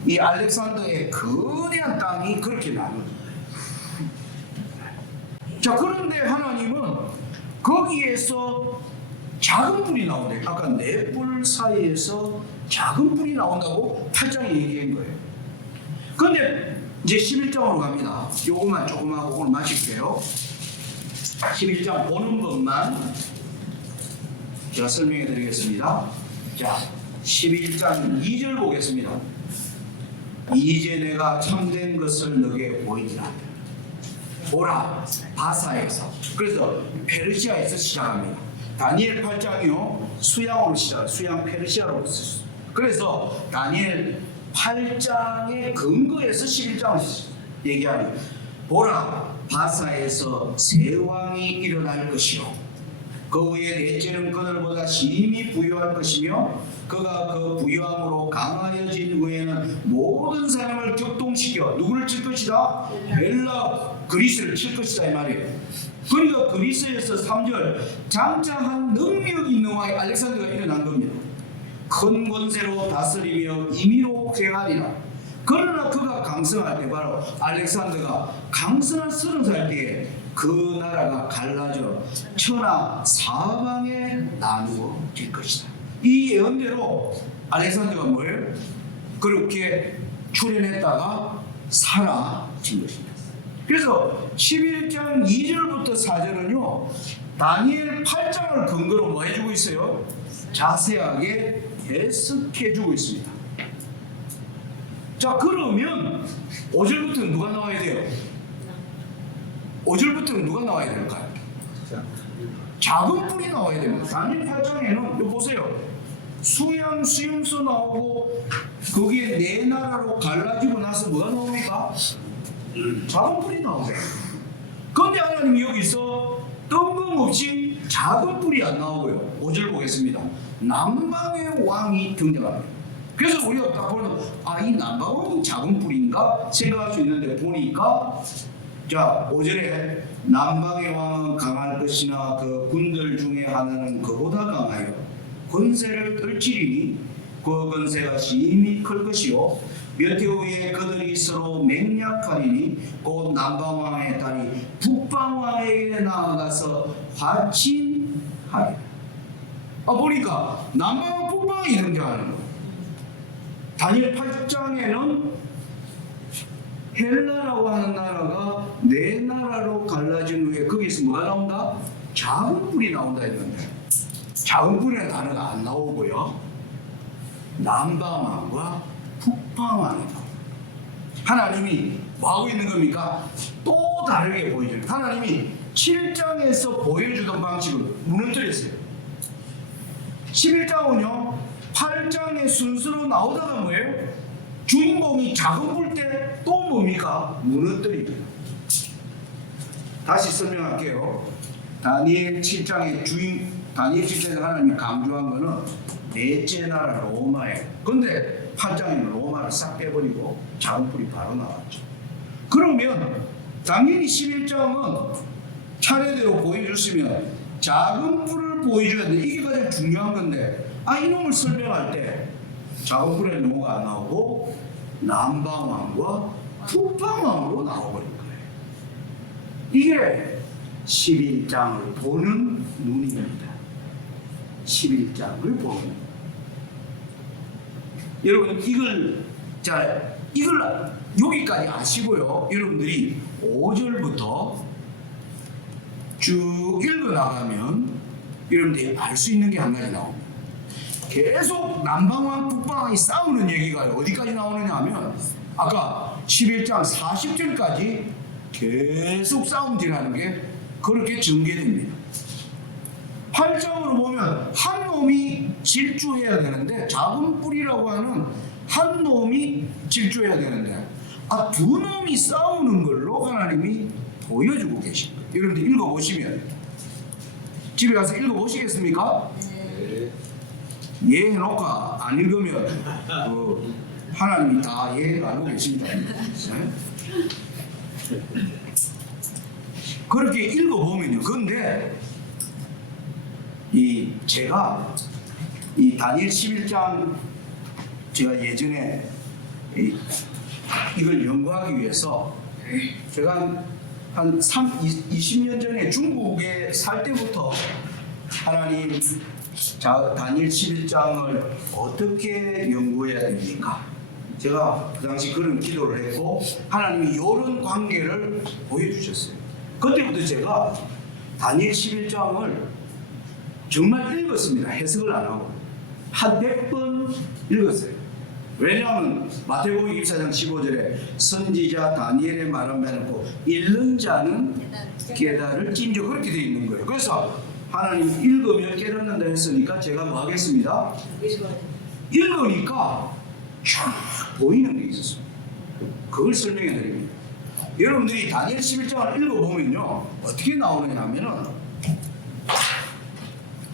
이 알렉산더의 거대한 땅이 그렇게 나눠져요. 자 그런데 하나님은 거기에서 작은 뿔이 나온대. 아까 네 뿔 사이에서 작은 뿔이 나온다고 8장에 얘기한 거예요. 그런데 이제 11장으로 갑니다. 요것만 조금 하고 오늘 마칠게요. 11장 보는 것만 제가 설명해 드리겠습니다. 자, 11장 2절 보겠습니다. 이제 내가 참된 것을 너에게 보이리라. 보라, 바사에서. 그래서 페르시아에서 시작합니다. 다니엘 8장이요. 수양으로 시작해요. 수양 페르시아로 썼어요. 그래서 다니엘 8장의 근거에서 11장을 얘기하니 보라, 바사에서 새 왕이 일어날 것이요. 그 후에 넷째는 그들보다 심히 부유할 것이며 그가 그 부유함으로 강하여진 후에는 모든 사람을 격동시켜 누구를 칠 것이다? 헬라 그리스를 칠 것이다 이 말이에요. 그러니까 그리스에서 3절 장차한 능력 있는 왕이 알렉산더가 일어난 겁니다. 큰 권세로 다스리며 임의로 쾌하리라. 그러나 그가 강성할 때 바로 알렉산더가 강성한 30살 때에 그 나라가 갈라져 천하 사방에 나누어질 것이다. 이 예언대로 알렉산더가 뭐예요? 그렇게 출현했다가 사라진 것입니다. 그래서 11장 2절부터 4절은요 다니엘 8장을 근거로 뭐 해주고 있어요? 자세하게 해석해주고 있습니다. 자 그러면 5절부터는 누가 나와야 돼요? 5절부터는 누가 나와야 될까요? 작은 뿔이 나와야 됩니다. 다니엘 8장에는 이거 보세요. 수염수 나오고 거기에 네 나라로 갈라지고 나서 뭐가 나옵니까? 작은 뿔이 나오세요. 그런데 하나님이 여기서 뜬금없이 작은 뿔이 안 나오고요. 5절 보겠습니다. 남방의 왕이 등장합니다. 그래서 우리가 딱 보면 이 남방왕이 작은 뿔인가 생각할 수 있는데 보니까 자 5절에 남방의 왕은 강할 것이나 그 군들 중에 하나는 그보다 강하여 권세를 떨치리니 그 권세가 심히 클 것이요 몇 해 후에 그들이 서로 맹약하리니 곧 남방왕의 딸이 북방왕에게 나아가서 화친하리라. 보니까 남방왕 북방이 등장하는 거예요. 다니엘 8장에는 헬라라고 하는 나라가 네 나라로 갈라진 후에 거기서 뭐가 나온다? 작은 뿔이 나온다 했는데 작은 뿔이라는 단어가 안 나오고요. 남방왕과 북방왕이 나옵니다. 하나님이 뭐하고 있는 겁니까? 또 다르게 보여줘요. 하나님이 7장에서 보여주던 방식을 무너뜨렸어요. 11장은요 8장의 순서로 나오다가 뭐예요? 주인공이 작은 뿔 때 또 뭡니까? 무너뜨립니다. 다시 설명할게요. 다니엘 7장에서 하나님이 강조한 거는 넷째 나라 로마예요. 근데 8장에는 로마를 싹 빼버리고 작은 뿔이 바로 나왔죠. 그러면 당연히 11장은 차례대로 보여줬으면 작은 뿔을 보여줘야 돼. 이게 가장 중요한 건데 이놈을 설명할 때 작은 뿔에는 뭐가 안 나오고 남방왕과 북방왕으로 나와버린 거예요. 이게 11장을 보는 눈입니다. 11장을 보는 눈. 여러분 이걸 여기까지 아시고요. 여러분들이 5절부터 쭉 읽어나가면 여러분들이 알 수 있는 게 한 가지 나옵니다. 계속 남방왕 북방왕이 싸우는 얘기가 어디까지 나오느냐 하면 아까 11장 40절까지 계속 싸움질하는 게 그렇게 전개됩니다. 8장으로 보면 한 놈이 질주해야 되는데, 작은 뿔이라고 하는 한 놈이 질주해야 되는데 두 놈이 싸우는 걸로 하나님이 보여주고 계십니다. 여러분들 읽어보시면, 집에 가서 읽어보시겠습니까? 네. 이해해놓고 안 읽으면 하나님이 다 이해하고 계십니다. 네? 그렇게 읽어보면요. 근데 제가 이 다니엘 11장 제가 예전에 이걸 연구하기 위해서 제가 한 20년 전에 중국에 살 때부터 하나님 다니엘 11장을 어떻게 연구해야 됩니까? 제가 그 당시 그런 기도를 했고 하나님이 이런 관계를 보여주셨어요. 그때부터 제가 다니엘 11장을 정말 읽었습니다. 해석을 안 하고 한 100번 읽었어요. 왜냐하면 마태복음 24장 15절에 선지자 다니엘의 말은 빼놓고 읽는 자는 깨달을진저 그렇게 되어 있는 거예요. 그래서 하나님 읽으면 깨닫는다 했으니까 제가 뭐 하겠습니다? 읽으니까 쫙 보이는 게 있었어요. 그걸 설명해 드립니다. 여러분들이 다니엘 11장을 읽어보면요 어떻게 나오느냐 하면은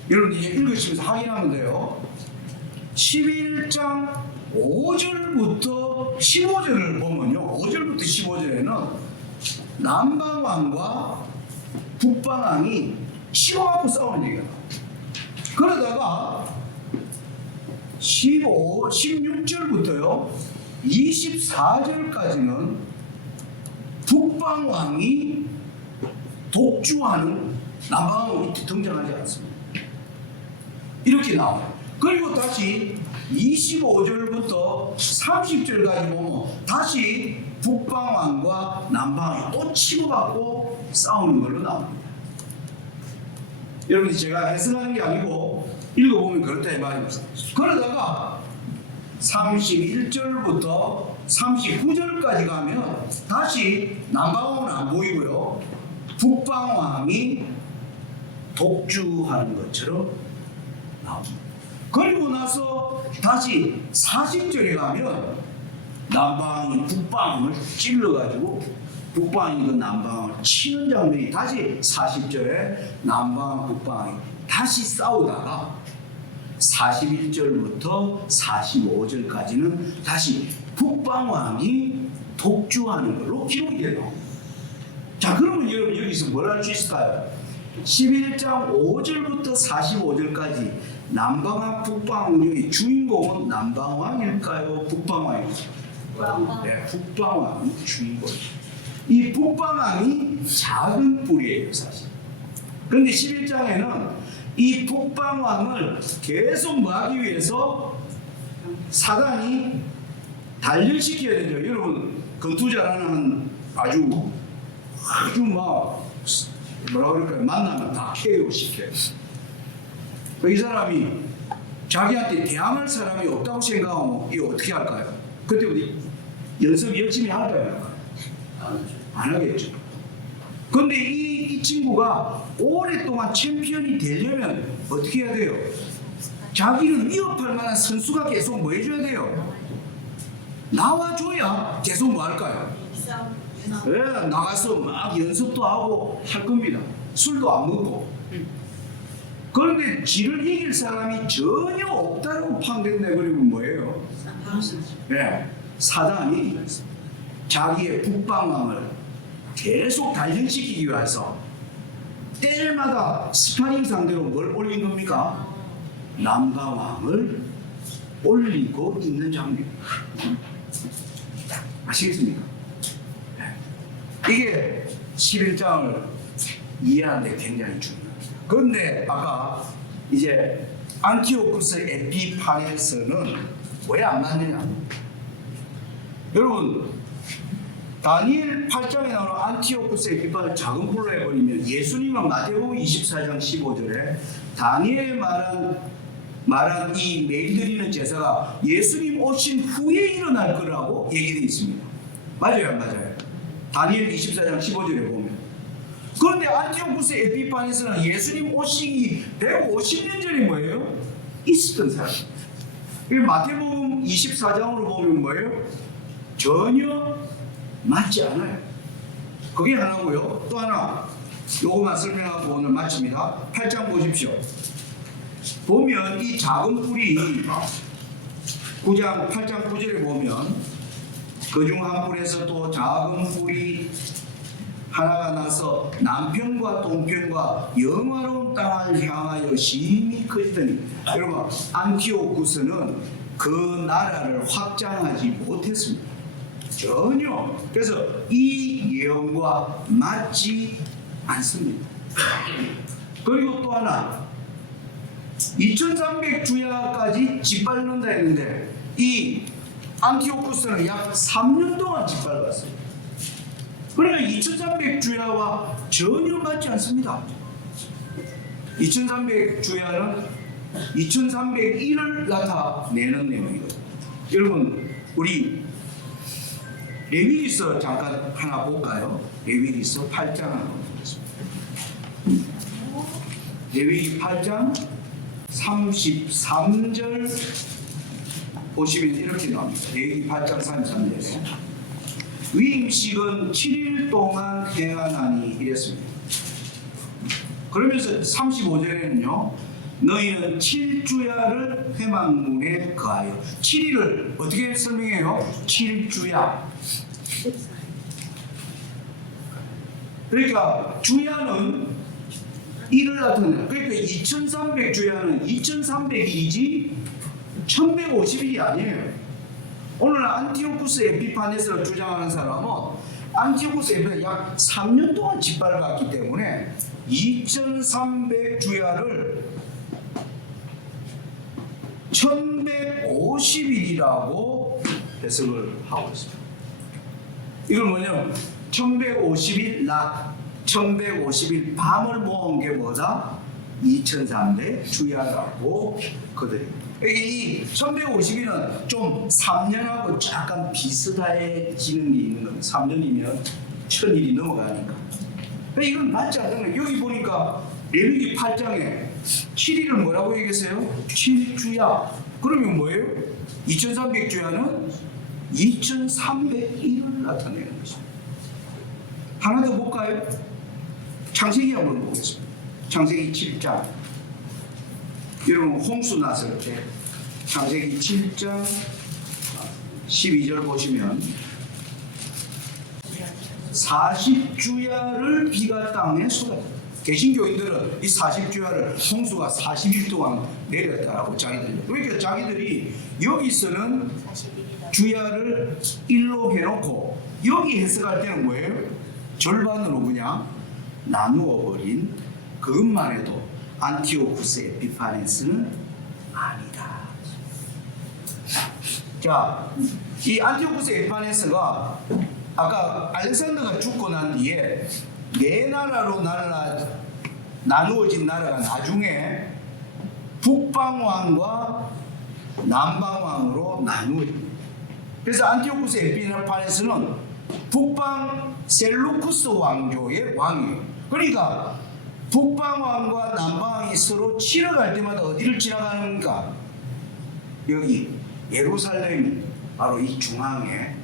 여러분들이 읽으시면서 확인하면 돼요. 11장 5절부터 15절을 보면요 5절부터 15절에는 남방왕과 북방왕이 치고받고 싸우는 얘기가 나와요. 그러다가 16절부터요 24절까지는 북방왕이 독주하는 남방왕이 등장하지 않습니다. 이렇게 나와요. 그리고 다시 25절부터 30절까지 보면 다시 북방왕과 남방왕이 또 치고받고 싸우는 걸로 나옵니다. 여러분 제가 해석하는 게 아니고 읽어보면 그렇다 이 말입니다. 그러다가 31절부터 39절까지 가면 다시 남방왕은 안 보이고요 북방왕이 독주하는 것처럼 나옵니다. 그리고 나서 다시 40절에 가면 남방왕이 북방왕을 찔러가지고 북방왕이 그 남방왕을 치는 장면이 다시 40절에 남방왕 북방왕이 다시 싸우다가 41절부터 45절까지는 다시 북방왕이 독주하는 걸로 기록이 돼요. 자, 그러면 여러분 여기서 뭘 할 수 있을까요? 11장 5절부터 45절까지 남방왕 북방왕 중에 주인공은 남방왕일까요? 북방왕일까요? 네, 북방왕이 주인공이에요. 이 북방왕이 작은 뿔이에요 사실. 그런데 11장에는 이 북방왕을 계속 막기 위해서 사단이 단련시켜야 되죠. 여러분 건투자라는 아주 막 뭐라 그럴까요? 만나면 다 KO 시켜요. 이 사람이 자기한테 대항할 사람이 없다고 생각하면 이거 어떻게 할까요? 그때부터 연습 열심히 할까요? 안 하겠죠. 그런데 이 친구가 오랫동안 챔피언이 되려면 어떻게 해야 돼요? 자기를 위협할 만한 선수가 계속 뭐 해줘야 돼요? 나와줘야 계속 뭐 할까요? 네, 나가서 막 연습도 하고 할 겁니다. 술도 안 먹고. 그런데 지를 이길 사람이 전혀 없다고 판단해버리면 뭐예요? 네, 사단이 자기의 북방왕을 계속 단련시키기 위해서 때마다 스파링 상대로 뭘 올린 겁니까? 남방왕을 올리고 있는 장면. 아시겠습니까? 이게 11장을 이해하는 데 굉장히 중요합니다. 그런데 아까 이제 안티오쿠스 에피파네스는 왜 안 맞느냐? 여러분 다니엘 8장에 나오는 안티오쿠스 에피판을 작은 불로 해버리면 예수님은 마태복음 24장 15절에 다니엘이 말한 이 매일드리는 제사가 예수님 오신 후에 일어날 거라고 얘기되어 있습니다. 맞아요, 안 맞아요? 다니엘 24장 15절에 보면. 그런데 안티오쿠스 에피판에서는 예수님 오시기 150년 전에 뭐예요? 있었던 사람. 마태복음 24장으로 보면 뭐예요? 전혀 맞지 않아요. 그게 하나고요. 또 하나, 요거만 설명하고 오늘 마칩니다. 8장 보십시오. 보면 이 작은 뿔이 9장 8장 9절에 보면 그중 한 뿔에서 또 작은 뿔이 하나가 나서 남편과 동편과 영화로운 땅을 향하여 심히 커지더니, 여러분 안티오쿠스는 그 나라를 확장하지 못했습니다. 전혀. 그래서 이 예언과 맞지 않습니다. 그리고 또 하나, 2300주야까지 짓밟는다 했는데 이 안티오쿠스는 약 3년 동안 짓밟았어요. 그러니까 2300주야와 전혀 맞지 않습니다. 2300주야는 2301을 나타내는 내용이거든요. 여러분, 우리 레위기서 잠깐 하나 볼까요? 레위기서 8장 한번 보겠습니다. 레위기 8장 33절 보시면 이렇게 나옵니다. 레위기 8장 33절에 위임식은 7일 동안 행하나니 이랬습니다. 그러면서 35절에는요, 너희는 7주야를 회막문에 거하여. 7일을 어떻게 설명해요? 7주야. 그러니까 주야는 일을 나타내요. 그러니까 2300주야는 2300일이지 1150일이 아니에요. 오늘 안티오쿠스 에피판에서 주장하는 사람은 안티오쿠스 에피판 약 3년 동안 짓밟았기 때문에 2300주야를 1150일이라고 해석을 하고 있습니다. 이건 뭐냐면 1150일 낮, 1150일 밤을 모은 게 뭐다? 2300주야라고 그들이. 이 1150일은 좀 3년하고 약간 비슷해지는 게 있는 겁니다. 3년이면 1000일이 넘어가니까. 이건 맞지 않는 거예요. 여기 보니까 레위기 8장에 7일을 뭐라고 얘기했어요? 7주야. 그러면 뭐예요? 2300주야는 2301을 나타내는 것입니다. 하나 더 볼까요? 창세기 한번 보겠습니다. 창세기 7장. 여러분 홍수 났을 때 창세기 7장 12절 보시면 40주야를 비가 땅에 쏟았다. 개신교인들은 이 40주야를 홍수가 40일 동안 내렸다라고 자기들. 그러니까 자기들이 여기서는 주야를 1로 해놓고 여기 해석할 때는 뭐예요? 절반으로 그냥 나누어 버린 그것만 해도 안티오쿠스 에피파네스는 아니다. 자, 이 안티오쿠스 에피파네스가 아까 알렉산더가 죽고 난 뒤에 네 나라로 나누어진 나라가 나중에 북방왕과 남방왕으로 나누어집니다. 그래서 안티오쿠스 에피파네스는 북방 셀루쿠스 왕조의 왕이에요. 그러니까 북방왕과 남방왕이 서로 치러갈 때마다 어디를 지나가는가? 여기 예루살렘이 바로 이 중앙에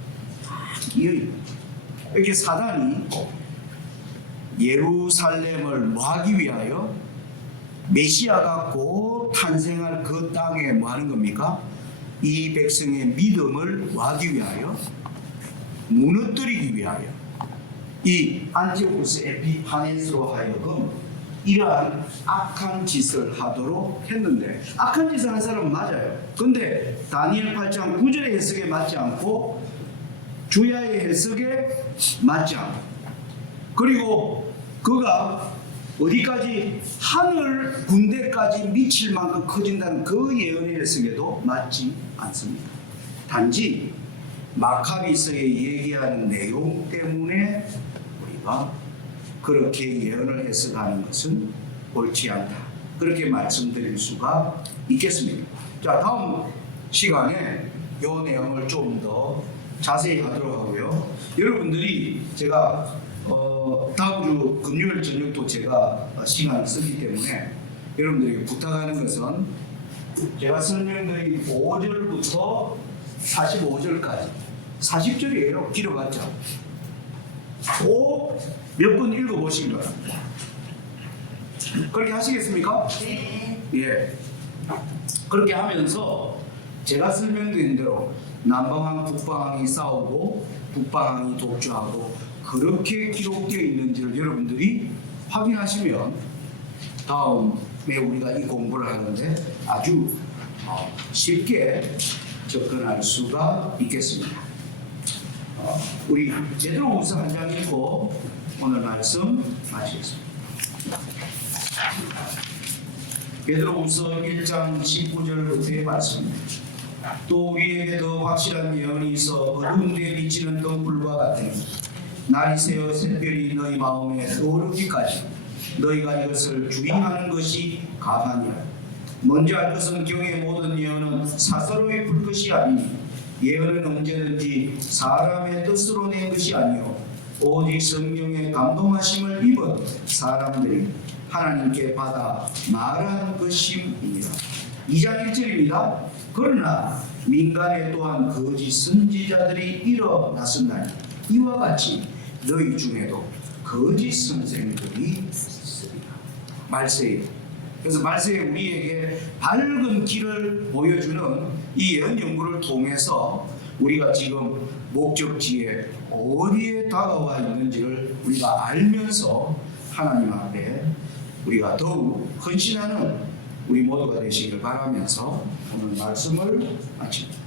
이렇게 사단이 예루살렘을 뭐하기 위하여 메시아가 곧 탄생할 그 땅에 뭐하는 겁니까? 이 백성의 믿음을 뭐하기 위하여? 무너뜨리기 위하여 이 안티오쿠스 에피파네스로 하여금 이러한 악한 짓을 하도록 했는데, 악한 짓을 한 사람은 맞아요. 근데 다니엘 8장 9절의 해석에 맞지 않고 주야의 해석에 맞지 않고, 그리고 그가 어디까지 하늘 군대까지 미칠 만큼 커진다는 그 예언의 해석에도 맞지 않습니다. 단지 마카비서에 얘기하는 내용 때문에 우리가 그렇게 예언을 해석하는 것은 옳지 않다. 그렇게 말씀드릴 수가 있겠습니다. 자, 다음 시간에 이 내용을 좀 더 자세히 하도록 하고요. 여러분들이 제가 다음 주 금요일 저녁도 제가 시간을 쓰기 때문에 여러분들에게 부탁하는 것은 제가 설명드린 5절부터 45절까지 40절이에요. 길어봤죠? 꼭 몇 번 읽어보시기 바랍니다. 그렇게 하시겠습니까? 네. 예. 그렇게 하면서 제가 설명드린 대로 남방왕 북방왕이 싸우고 북방왕이 독주하고 그렇게 기록되어 있는지를 여러분들이 확인하시면 다음에 우리가 이 공부를 하는데 아주 쉽게 접근할 수가 있겠습니다. 우리 베드로후서 한 장 읽고 오늘 말씀 마치겠습니다. 베드로후서 1장 19절부터의 말씀입니다. 또 우리에게 더 확실한 예언이 있어 어두운 데 비치는 등불과 같으니 날이 새어 샛별이 너희 마음에 떠오르기까지 너희가 이것을 주의하는 것이 가만이라. 먼저 알 것은 경의 모든 예언은 사사로이 풀 것이 아니니 예언은 언제든지 사람의 뜻으로 낸 것이 아니요 오직 성령의 감동하심을 입은 사람들이 하나님께 받아 말한 것임이니라. 2장 1절입니다. 그러나 민간에 또한 거짓 선지자들이 일어났으나니 이와 같이 너희 중에도 거짓 선생들이 있으리라. 말세에. 그래서 말세에 우리에게 밝은 길을 보여주는 이 예언 연구를 통해서 우리가 지금 목적지에 어디에 다가와 있는지를 우리가 알면서 하나님 앞에 우리가 더욱 헌신하는 우리 모두가 되시기를 바라면서 오늘 말씀을 마칩니다.